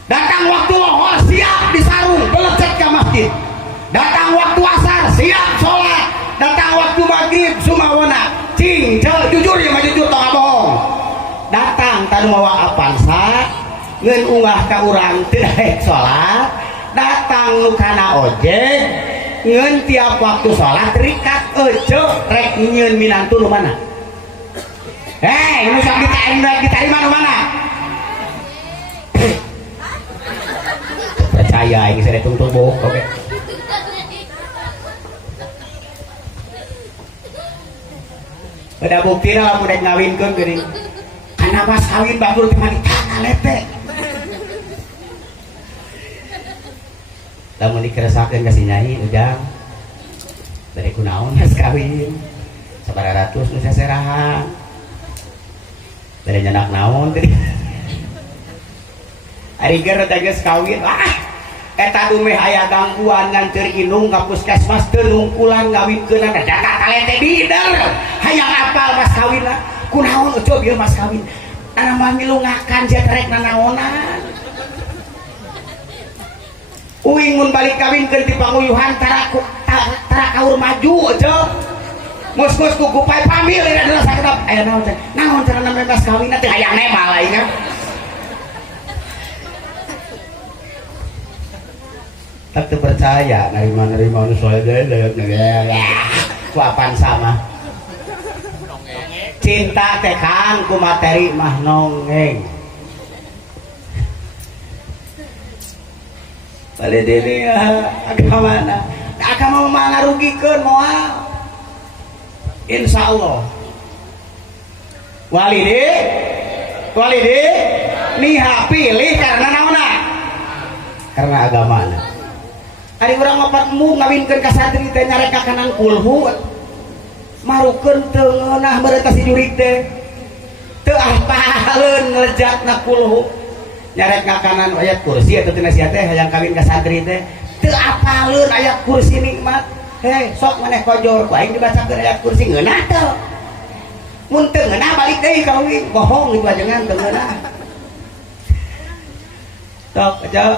datang waktu lohor siap disarung belecet ka masjid datang waktu asar siap sholat datang waktu maghrib sumawana cing jujur ya mah jujur tong bohong datang tanu mawa Avanza ngeun unggah ka urang teu daek salat datang nu kana ojek ngeun tiap waktu salat rikat euceuk rek nyieun minantu nu mana nu sok diterima nu mana percaya ini saya tunggu oke pada bukti lah udah ngawinkeun geuning kana mas kawin batur teh mah ditana lete lamun dikeresakeun ka si Nyai ujang bade kunaon mas kawin sabaratus nu seserahan bade nyanak naon teh ari ger teh geus kawin eta dumeh aya gangguan nganteur indung ka puskesmas teu nungkulan ngawinkeun data kalete bider hayang apal mas kawinna kunaon coba biar mas kawin nana mah milungakan jetrek nanaonan uing mun balik kawin ke di panguyuhan tara kaur maju aja mus-mus kuku pai pamil ini adalah sakit aya naon cara namanya mas kawin teh hayang nema lainnya tak percaya nerima nu soal deh ku apaan sama cinta teh Kang ku materi mah nongeng balik dini agama mah ngarugikeun moal insyaallah walidi niha pilih karena naonna karena agamana ari urang opatmu ngawinkeun ka santri teh nyarek ka kanan kulhu marukeun teu ngeunah meureun ka si jurig teh teu apaleun ngelejatna kulhu nyarek ka kanan ayat kursi atuh tina sia teh hayang kawin ka santri teh teu apaleun ayat kursi nikmat sok maneh kojor ku aing dibacakeun ayat kursi ngeunah teu mun teu ngeunah balik deui kawin bohong itu ajengan teu ngeunah sok aja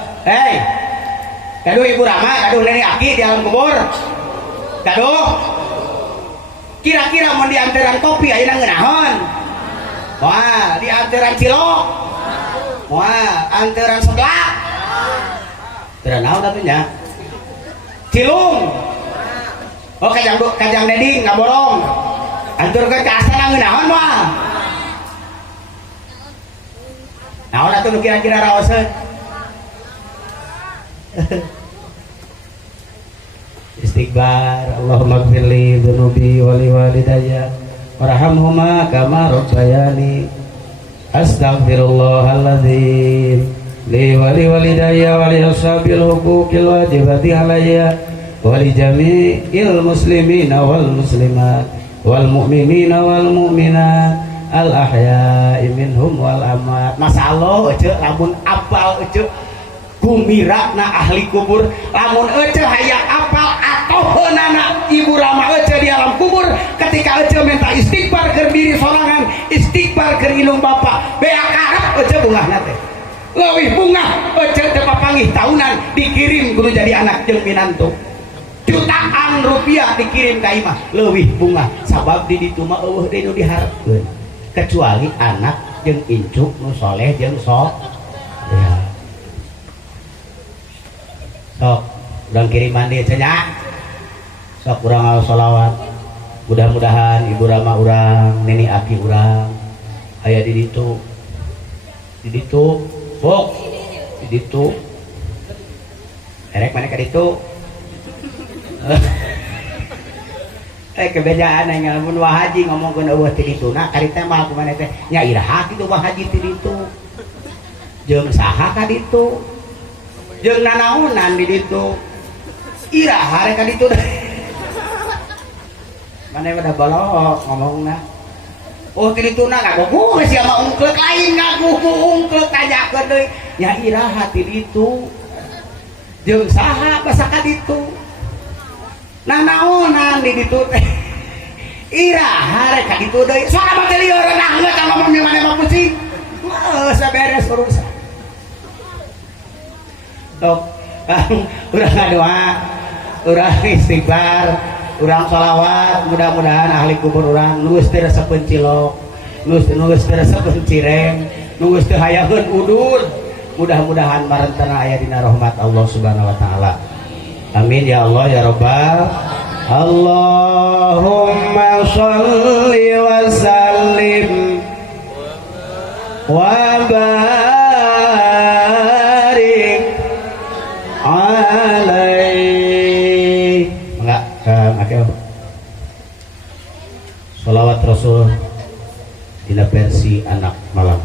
gaduh ibu Rama, gaduh nenek Aki di alam kubur gaduh kira-kira mau dianteran kopi ayeuna ngeunaheun wah dianteran cilok wah anteran seblak teu naon atuh nya cilung oh kajang deding ngaborong anturkeun ka astana ngeunaheun wah naon atuh nu kira-kira raoseun istighfar Allahumma gfirli dhunubi wa liwalidayya warhamhuma kama rabbayani astaghfirullahaladzim li wa liwalidayya wa li ashabil huquqil wajibati alayya wa li jami'il muslimina wal muslimat wal mu'minina wal mu'minat al ahya'i minhum wal amwat masyaallah ece lamun apal ece kumirakna ahli kubur lamun ece hayang apal atoheunana ibu Rama ece di alam kubur ketika ece minta istighfar keur diri sorangan istighfar keur indung bapa bea karep ece bungahna teh leuwih bungah ece teh papanggih tahunan dikirim kudu jadi anak jeung minantu jutaan rupiah dikirim ka imah leuwih bungah sabab di ditu mah eueuh deui nu diharepkeun kecuali anak jeung incuk nu soleh jeung sok ya sok urang kiriman dia cenah sok urang al sholawat mudah-mudahan ibu Rama urang nenek Aki urang aya di ditu bok di ditu erek mana ka ditu kebedaan aya mun wah haji ngomongkeun eueuh ti ditu nah kari teh mah kumaha teh nya iraha kitu wah haji ti ditu jeung saha ka ditu jeung nanaonan di ditu iraha rek ka ditu maneh udah balok ngomongna oh tilituna ngagugu sia mah ungkleuk lain ngagugu ungkleuk tanyakeun deui nya iraha ti ditu jeung saha pasaka ditu nah naonan di ditu teh iraha rek ka ditu deui soalna mah teh lieur nah geus ngomong di mana mah pusing saberes urusan tok urang ngadoa urang istighfar urang sholawat mudah-mudahan ahli kubur urang nulis teu resepeun cilok nulis teu resepeun cireng nulis teu hayaeun udur mudah-mudahan marentana aya dina rahmat Allah Subhanahu wa taala amin ya Allah ya rabbal Allahumma sholli wa sallim wa barik alaihi enggak akhir sholawat rasul dina versi anak malam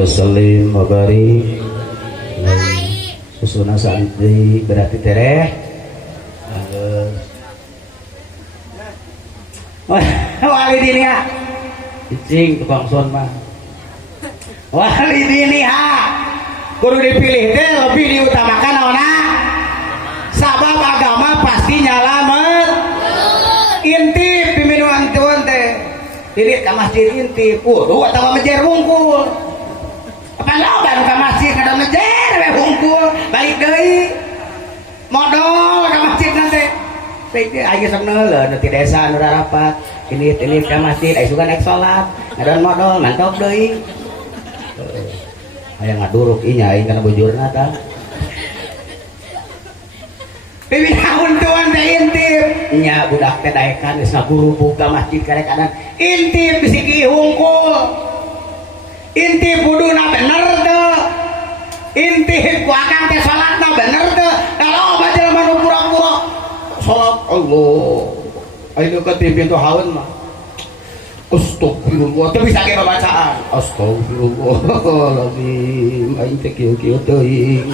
wa sallim wa barik. Susuna santri berarti tereh. Walidin ya. Cicing tukang son mah. Walidin ya. Kudu dipilih teh lebih diutamakan naonna. Sabab agama pasti nyalamet. Intip piminuan tuan teh. Diri ka masjid intip. Kudu atawa mejer wungkul. Apa loba nu ka masjid kada mejer we wungkul. Balik deui. Modal ka masjid nanti. Baik ayo sok neuleun di desa nu rapat. Ini ka masjid aya sugan ek salat. Ngadon modal mantap deui. Aya ngaduruk ieu nya aing kana bujurna tah. Piminaun tuan teh intip. Nya budak teh daekan geus ngagurubuk ka masjid karekanan. Intip bisiki hungkul. Intip wuduna bener teu. Intip ku akang teh salatna bener teu. Kalau jelema nu pura-pura salat Allah. Ayeuna ka ti pintu haeun mah. Astagfirullah, teu bisa ge bacaan. Astagfirullahaladzim, aing teh kieu-kieu teuing.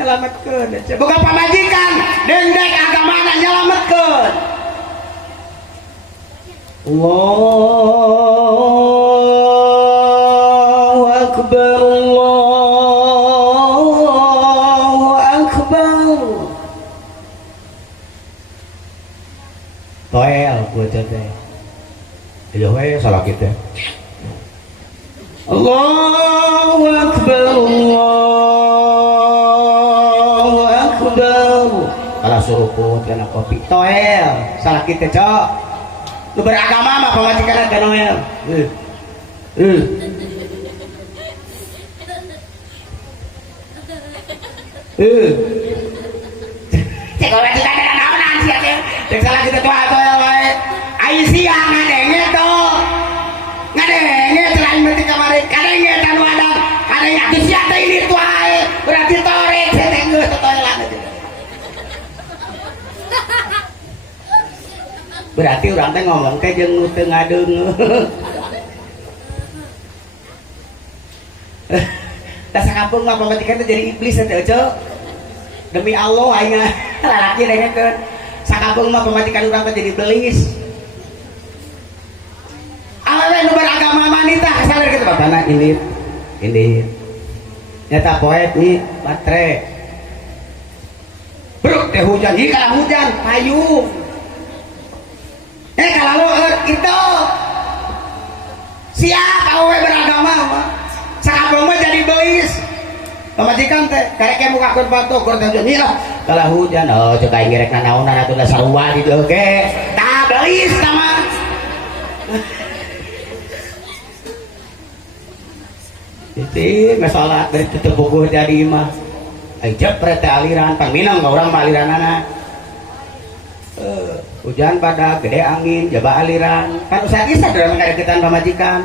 Nyalametkeun, boga pamajikan, dendek agamana nyalametkeun. Allahu Akbar, Allahu Akbar. Toel bocah teh. Ieu we salah kitu. Allahu Akbar, Allahu Akbar. Kalah suruput kana kopi toel. Salah kitu, Cok. Lu beragama mah pamajikan kana toel. Cek pamajikan kana naon sia teh. Cek salah kitu toel wae. Ai siang ngadenge tuh. Ngadenge selain mati kamari, kadenge tanu ada. Kadenge atuh sia teh ini tuh wae. Berarti torek teh geus toelan. Berarti orang teh ngomong teh jeung nu teu ngadeung. Da sakapeung mah pamatikan teh jadi iblis teh Cok. Demi Allah aing lalaki dengekeun. Sakapeung mah pamatikan urang teh jadi iblis. Awewe nu beragama wanita saler kitu batana indit. Nyata poet nih matre. Bruk teh hujan, ieu kana hujan payung. Kalau itu siap awewe beragama mah. Sakapeung mah jadi bois. Pamajikan teh karek mukakeun patukur teh hujan. Ieu kalau hujan oh cek aing rek nanaonan atuh da sarua di dieu ge. Tah bois sama. Itu masalah dari tutup buku jadi mah. Aing jepret teh aliran pang minang ka urang mah aliranana. Hujan pada gede angin jaba aliran kan usaha kisah dalam kadeketan pamajikan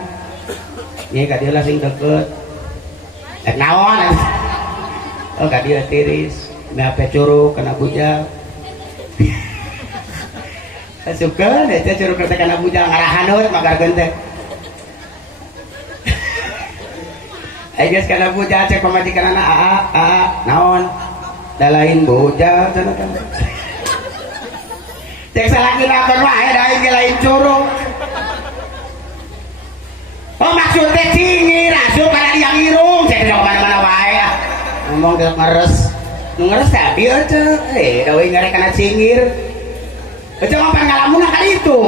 ini ka dieu lah sing deket naon oh ka dieu tiris ngape curug kena bujal suka teh curug kena bujal ngarahaneut magarkeun teh geus kana bujal cek pamajikanana aa naon da lain bujal cenah kan cek salaki lapar wae da aing lain curug. Oh maksudnya cingir, asup kana diang irung, cek di mana-mana wae. Ngomong teh ngeres. Nu ngeres teh bieu teh. Da we ngarek kana cingir. Aja ngomong ngalamun ka itu.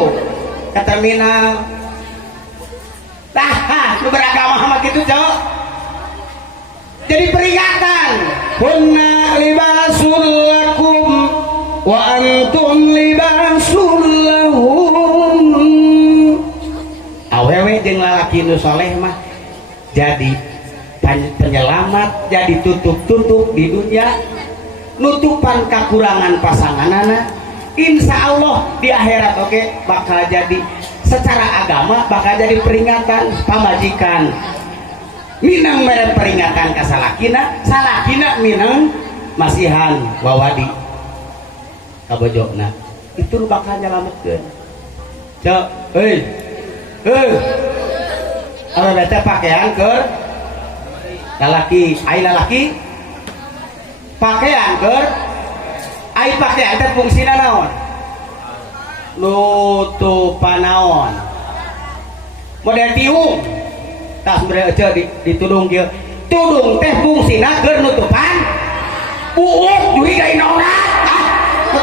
Ka terminal. Tah, lu beragama sama gitu, Cok. Jadi peringatan. Kunna libasul lakum wa antum libasul lahum. Awewe jeung lalaki nu saleh mah jadi penyelamat, jadi tutup-tutup di dunia, nutupan kekurangan pasanganana. Insya Allah di akhirat oke bakal jadi secara agama bakal jadi peringatan pamajikan. Minang mere peringatan ka salakina, salakina minang masihan wawadi. Kabojokna itu bakal nyelametkeun. Cok, euy, awewe teh pakaian keur lalaki, ai lalaki pakaian keur ai pakaian teh fungsina naon? Nutupan naon? Model tiung. Tah sebenarnya aja ditudung kieu. Tudung teh fungsina keur nutupan buuk duit ka inorat.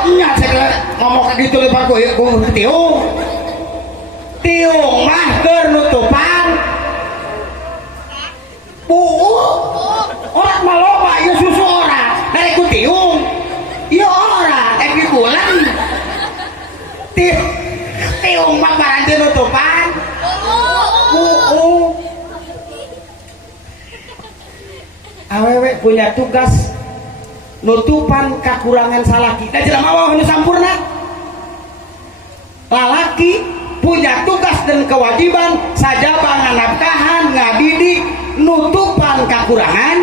Nya saya ngomong ka ditu leuwih ku tiung. Tiung mah keur nutupan buuk. Orang mah loba ieu susu ora. Dari ku tiung. Ieu ora, di bulan. Tiung mah paranti nutupan buuk. Awewe punya tugas nutupan kekurangan salaki. Da jelema mah nu sampurna. Lalaki punya tugas dan kewajiban sajaba nganafkahan, ngadidik, nutupan kekurangan.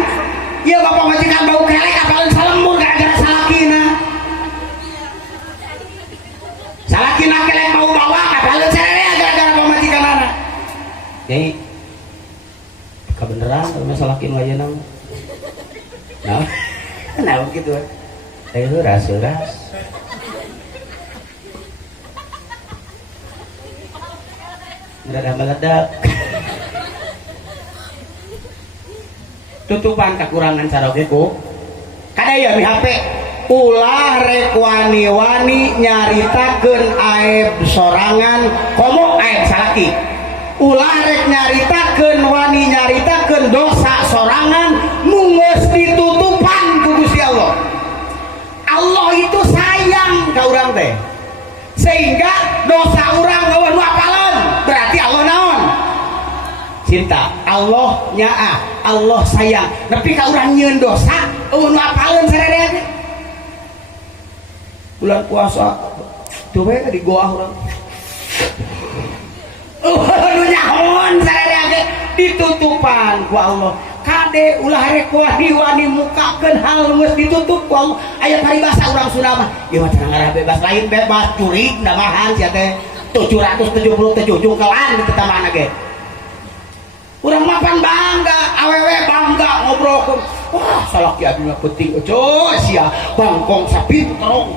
Ieu bapak majikan bau kelek apalin salembur gara-gara salakina. Salakina kelek bau bawang apalin serere gara-gara pamajikanana. Nyai kebeneran masalah salaki nu ayeuna. Nah begitu ayo ras meledak tutupan kekurangan saroge ku kadaya di HP ulah rek wani-wani nyaritakeun aib sorangan komo aib salaki ulah rek nyaritakeun wani nyaritakeun dosa sorangan munggeus ditutupan ku Gusti Allah. Allah itu sayang ka urang teh. Sehingga dosa urang eueuh nu apaleun, berarti Allah naon? Cinta. Allah nyaah, Allah sayang. Nepi ka urang nyieun dosa, eueuh nu apaleun sarere. Bulan puasa tuh we di goa urang. Nu nyahoan sarere ditutupan ku Allah. Kade ulah rek wani mukakeun hal geus ditutup ku Allah. Aya paribasa urang Sunda mah. Ieu mah cenah ngarah bebas lain bebas curig namahan sia teh 777 jungkelan di tamana ge. Urang mah pan bangga, awewe bangga ngobrolkeun. Wah, salaki abdi mah penting coy sia bangkong sapinterong.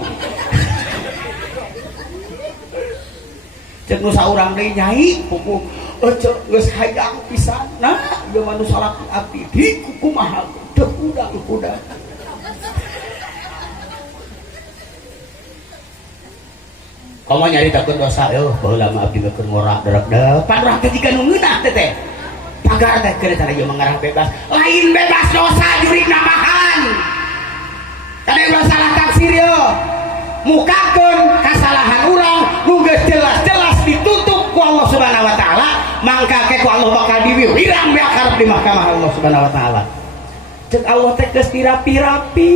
Cek nu saurang deui nyai pupuk ece geus hayang pisan nah ieu mah nu salaki abdi di kumaha teu kuda komo nyaritakeun dosa eueuh baheula mah abdi keur ngorak derek-derek pan urang teh jiga nu ngeunah teh pagar teh keur cara ieu mangarah bebas lain bebas dosa jurig namahan tadi ulah salah tafsir yo mukakeun kasalahan urang nu geus jelas-jelas ditutup ku Allah Subhanahu wa taala mangka ke ku Allah bakal diwirang we akarep di mahkamah Allah Subhanahu wa taala. Ceuk Allah teh geus dirapi-rapi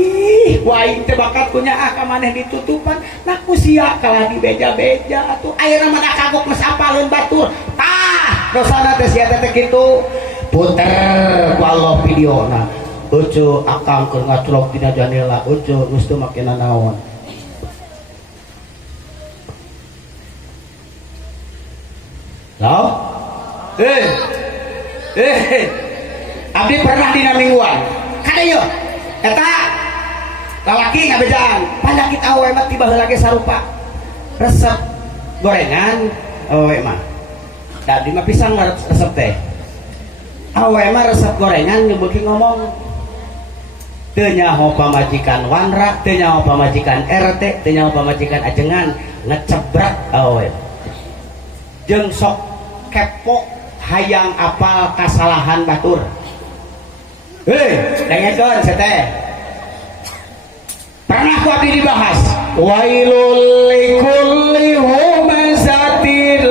ku aing teh bakat punya ka maneh ditutupan nah ku sia kalah dibeja-beja atuh ayeuna mah kagok geus apaleun batur tah dosana teh sia teh kitu puter ku Allah videona eueuh akang keur ngacolok dina jendela eueuh geus teu make nanaon. Loh? Abdi pernah dina mingguan. Kadeu eta lalaki ngabejaan, panyakit awewe mah tiba heula ge sarupa. Resep gorengan awewe mah. Tadi mah pisang resep teh. Awewe mah resep gorengan nyebeuki ngomong. Teu nyaho pamajikan wanra, teu nyaho pamajikan RT, teu nyaho pamajikan ajengan ngecebrak awewe. Jeung sok kepo hayang apal kasalahan batur dengekeun seteh pernah ku abdi dibahas wailul likulli humazatil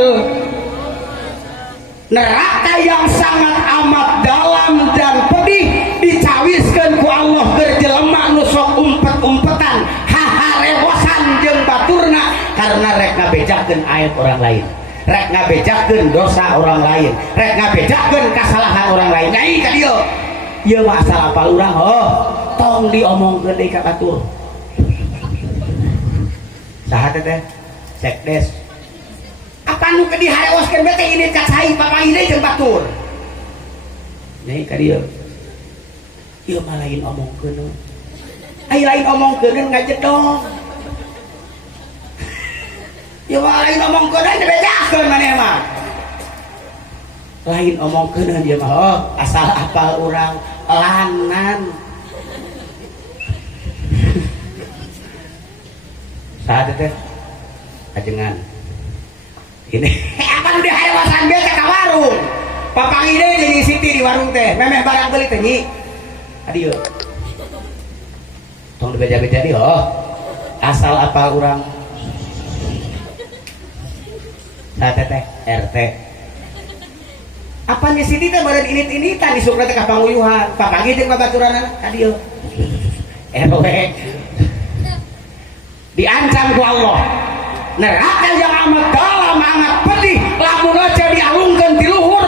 neraka yang sangat amat dalam dan pedih dicawiskeun ku Allah keur jelema nu sok umpet-umpetan haharewosan jeung baturna karena rek ngabejakeun aib orang lain rek ngabejakeun dosa orang lain rek ngabejakeun kasalahan orang lain nyai ka dieu ieu mah asal apal urang tong diomongkeun deui ka batur saha teh sekdes apa anu ke diharewaskeun bete ini ka cai papangide jeung batur nih ka dieu ieu mah lain omongkeun ai lain omongkeun ngajedong ieu mah lain omongkeun dibedakeun maneh mah lain omongkeun dia mah oh asal apal urang lanan saat teh ajengan ini apa udah harewasan dia ke warung papangide jadi siti di warung teh memeh barang beli teh nyi adieu tong dibeja-beja di oh asal apa urang saat teh RT apa nih siti teh badan init-initan disukna teh ka panguyuhan papangide jeung babaturanna adieu RW diancam ku Allah neraka yang amat dalam amat pedih lamun aja dialungkeun ti luhur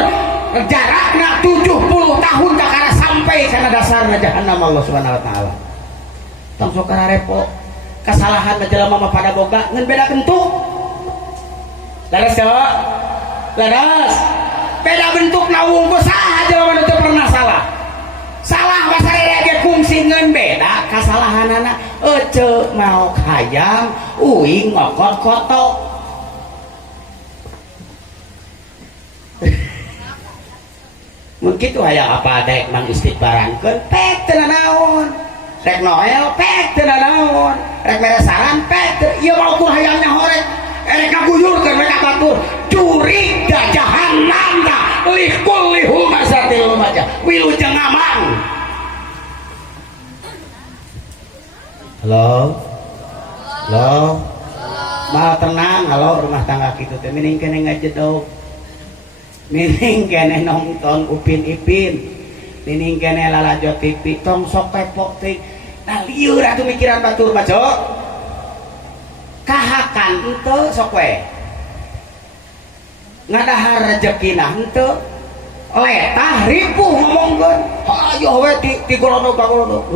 jarakna 70 tahun kakara sampai kana dasarna jahanam Allah Subhanahu wa taala tong sok karepo kasalahan jelema mah pada boga ngan beda bentuk laras jawa laras beda bentuk nawung saha jelema nu teu pernah salah salah basarere ge kungsi ngan beda kasalahanana ece mau hayam uing ngokot koto mungkin tuh hayang apa dek mang istighfarankeun pek teu naon rek noel pek teu naon rek meresaran pek ieu mah ukur hayangnya horek rek ngaguyurkeun mereka batur curi jahanam da likulli humazatil lumajah wilujeng amang halo halo mal tenang halo rumah tangga kitu teh mending kene ngajedog mending kene nonton Upin Ipin mending kene lalajo TV tong sok pepok teh nah lieur atuh mikiran batur mah cok kahakan henteu sok we ngadahar rezekina henteu letah ripuh ngomongkeun ayo we ti golodog ka golodog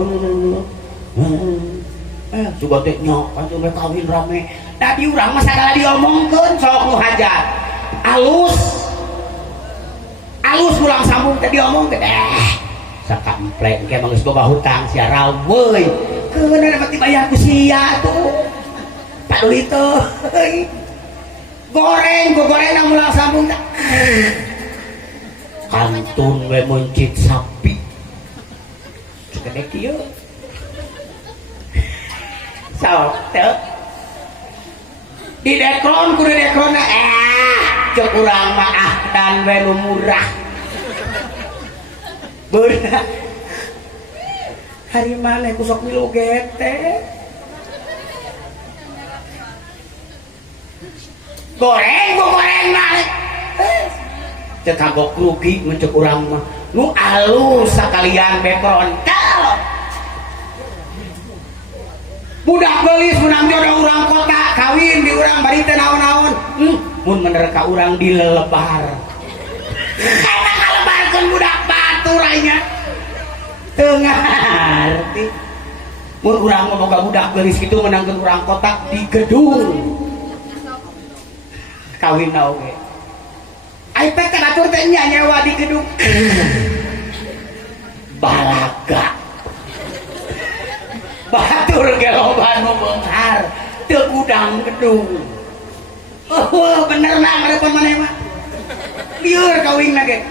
juga teh nyok pancen we kawin rame da di urang mah sagala diomongkeun sok nu hajat alus ulang sambung teh diomongkeun sakamplek ge mah geus boga hutang sia raweuy keuna mah dibayar ku sia tuh paduli teh goreng nang ulang sambung teh kantun we muncit sapi gede kieu sok teu di dekron kudu dekrona cek urang mah dan we nu murah beurna hari mana kusok milu gete goreng naik cek kagok rugi mencek urang mah nu alus sakalian background budak gelis menang jodoh urang kota kawin di urang bari teh naon-naon mun bener ka urang dilelebar kana ngalebarkeun budak batur anya teu ngarti mun urang mah boga budak gelis kitu menangkeun urang kota di gedung kawin na oge ai pek ka batur teh nya nyewa di gedung balaga batur ge loba nu beunghar teu gudang gedung bener na ngarepan maneh mah lieur kawinna ge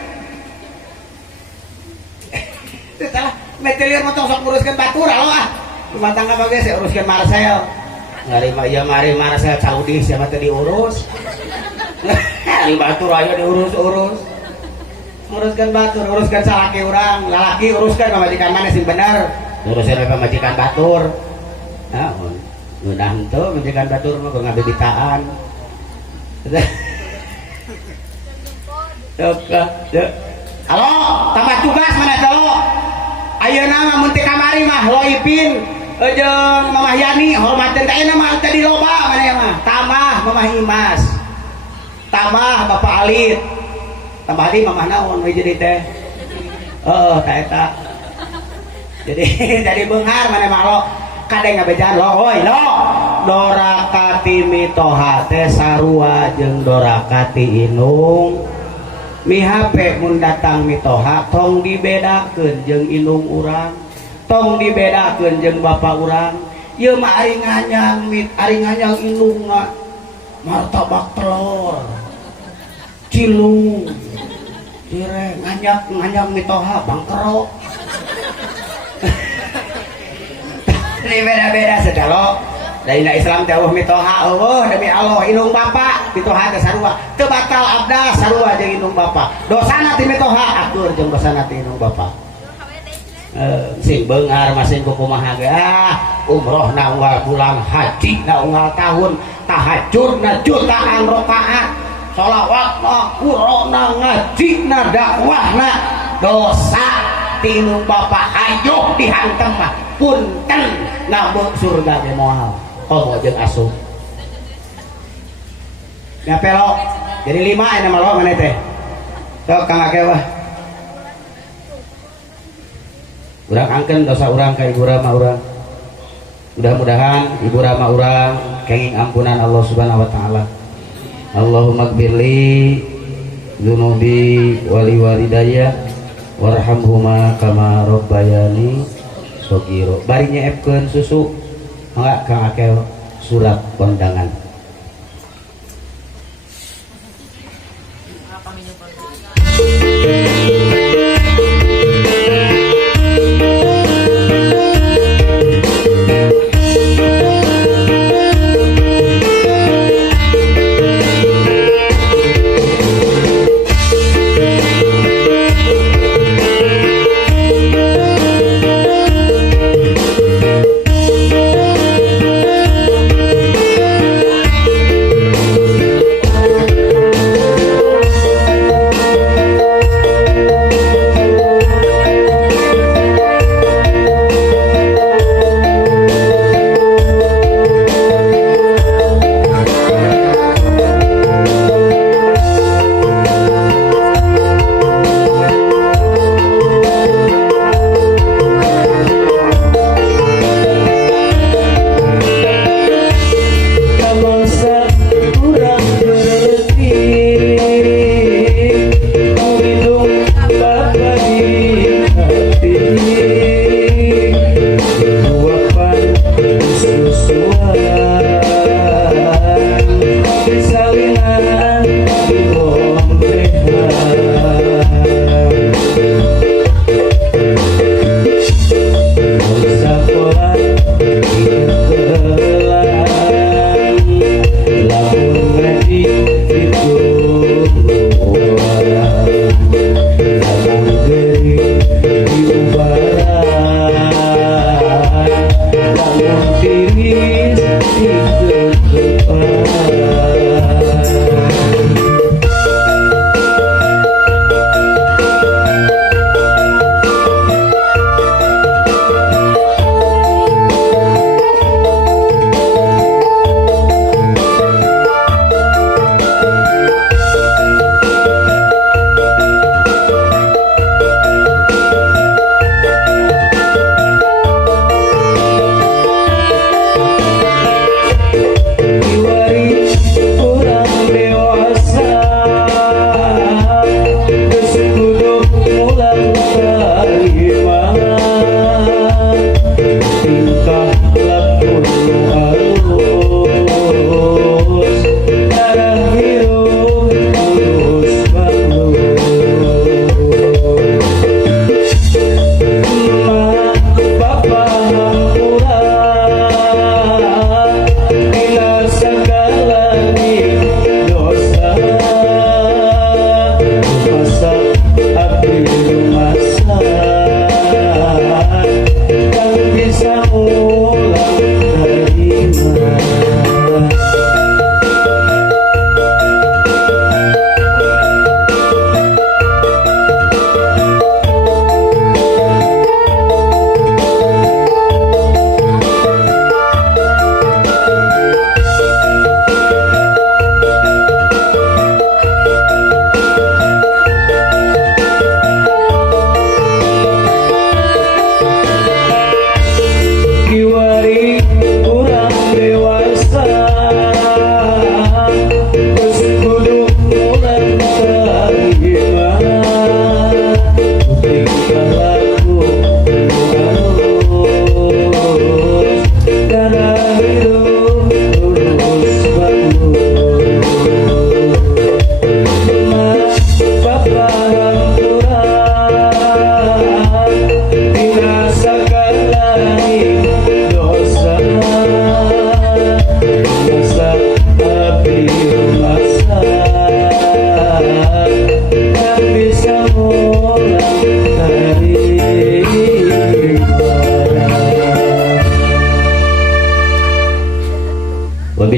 teu salah mete lieur mah tong sok uruskeun batur alo rumah tangga bae saya uruskeun Marcel ngari mah ieu mari Marcel Saudi sia mah teu diurus di batur ayo diurus-urus uruskeun batur uruskeun salaki urang lalaki uruskeun pamajikan maneh sing bener uruskeun pamajikan batur naon ngeunah henteu majikan batur mah ngabebitaan halo tambah tugas mana telo ayeuna mah mun teh kamari mah lo Ipin jeung Mamah Yani hormatin teh ayeuna mah teh di loba maneh mah tambah Mamah Imas tambah Bapak Alit tambah di Mamah naon we jadi teh tah eta jadi beunghar maneh mah lo kadeng ngabejaan lo oi lo dorakati mitoha teh sarua jeung dorakati inung mihape mun datang mitoha tong dibedakeun jeung inung urang, tong dibedakeun jeung bapa urang. Ieu mah ari nganyang inungna martabak telur cilung dire nganyang mitoha bangkero. Ini beda-beda sedalo. Dina Islam teh mitoha demi Allah inung bapa mitoha teh sarua teu batal abdas sarua jeung inung bapa. Dosana ti mitoha akur jeung dosana ti inung bapa. Sing beungar masing kumaha ge umroh na unggal bulan, haji na unggal tahun, tahajud na jutaan rakaat, sholawat na qur'ana ngaji na dakwah na dosa ti inung bapa hayuh dihantem mah punten namun surga ge moal komo jeung asup ya pelok jadi 5 ini malo mana teh sok kang akeh wah urang angkeun dosa urang ka ibu rama urang mudah-mudahan ibu rama urang kenging ampunan Allah subhanahu wa ta'ala. Allahumma gfirli dzunubi wali walidayya warhamhuma kama rabbayani sogiro. Bari nyeepkeun susu mangga kang akeh surat kondangan.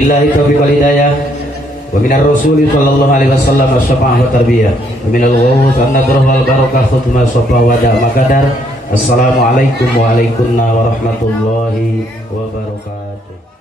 Wabillahi taufiq wal hidayah. Wa minar rasuli sallallahu alaihi wasallam as-syafa'ah wa tarbiyah. Wa minal ghawth an-nadrah wal barakah khutmah safa wa da' makadar. Assalamualaikum warahmatullahi wabarakatuh.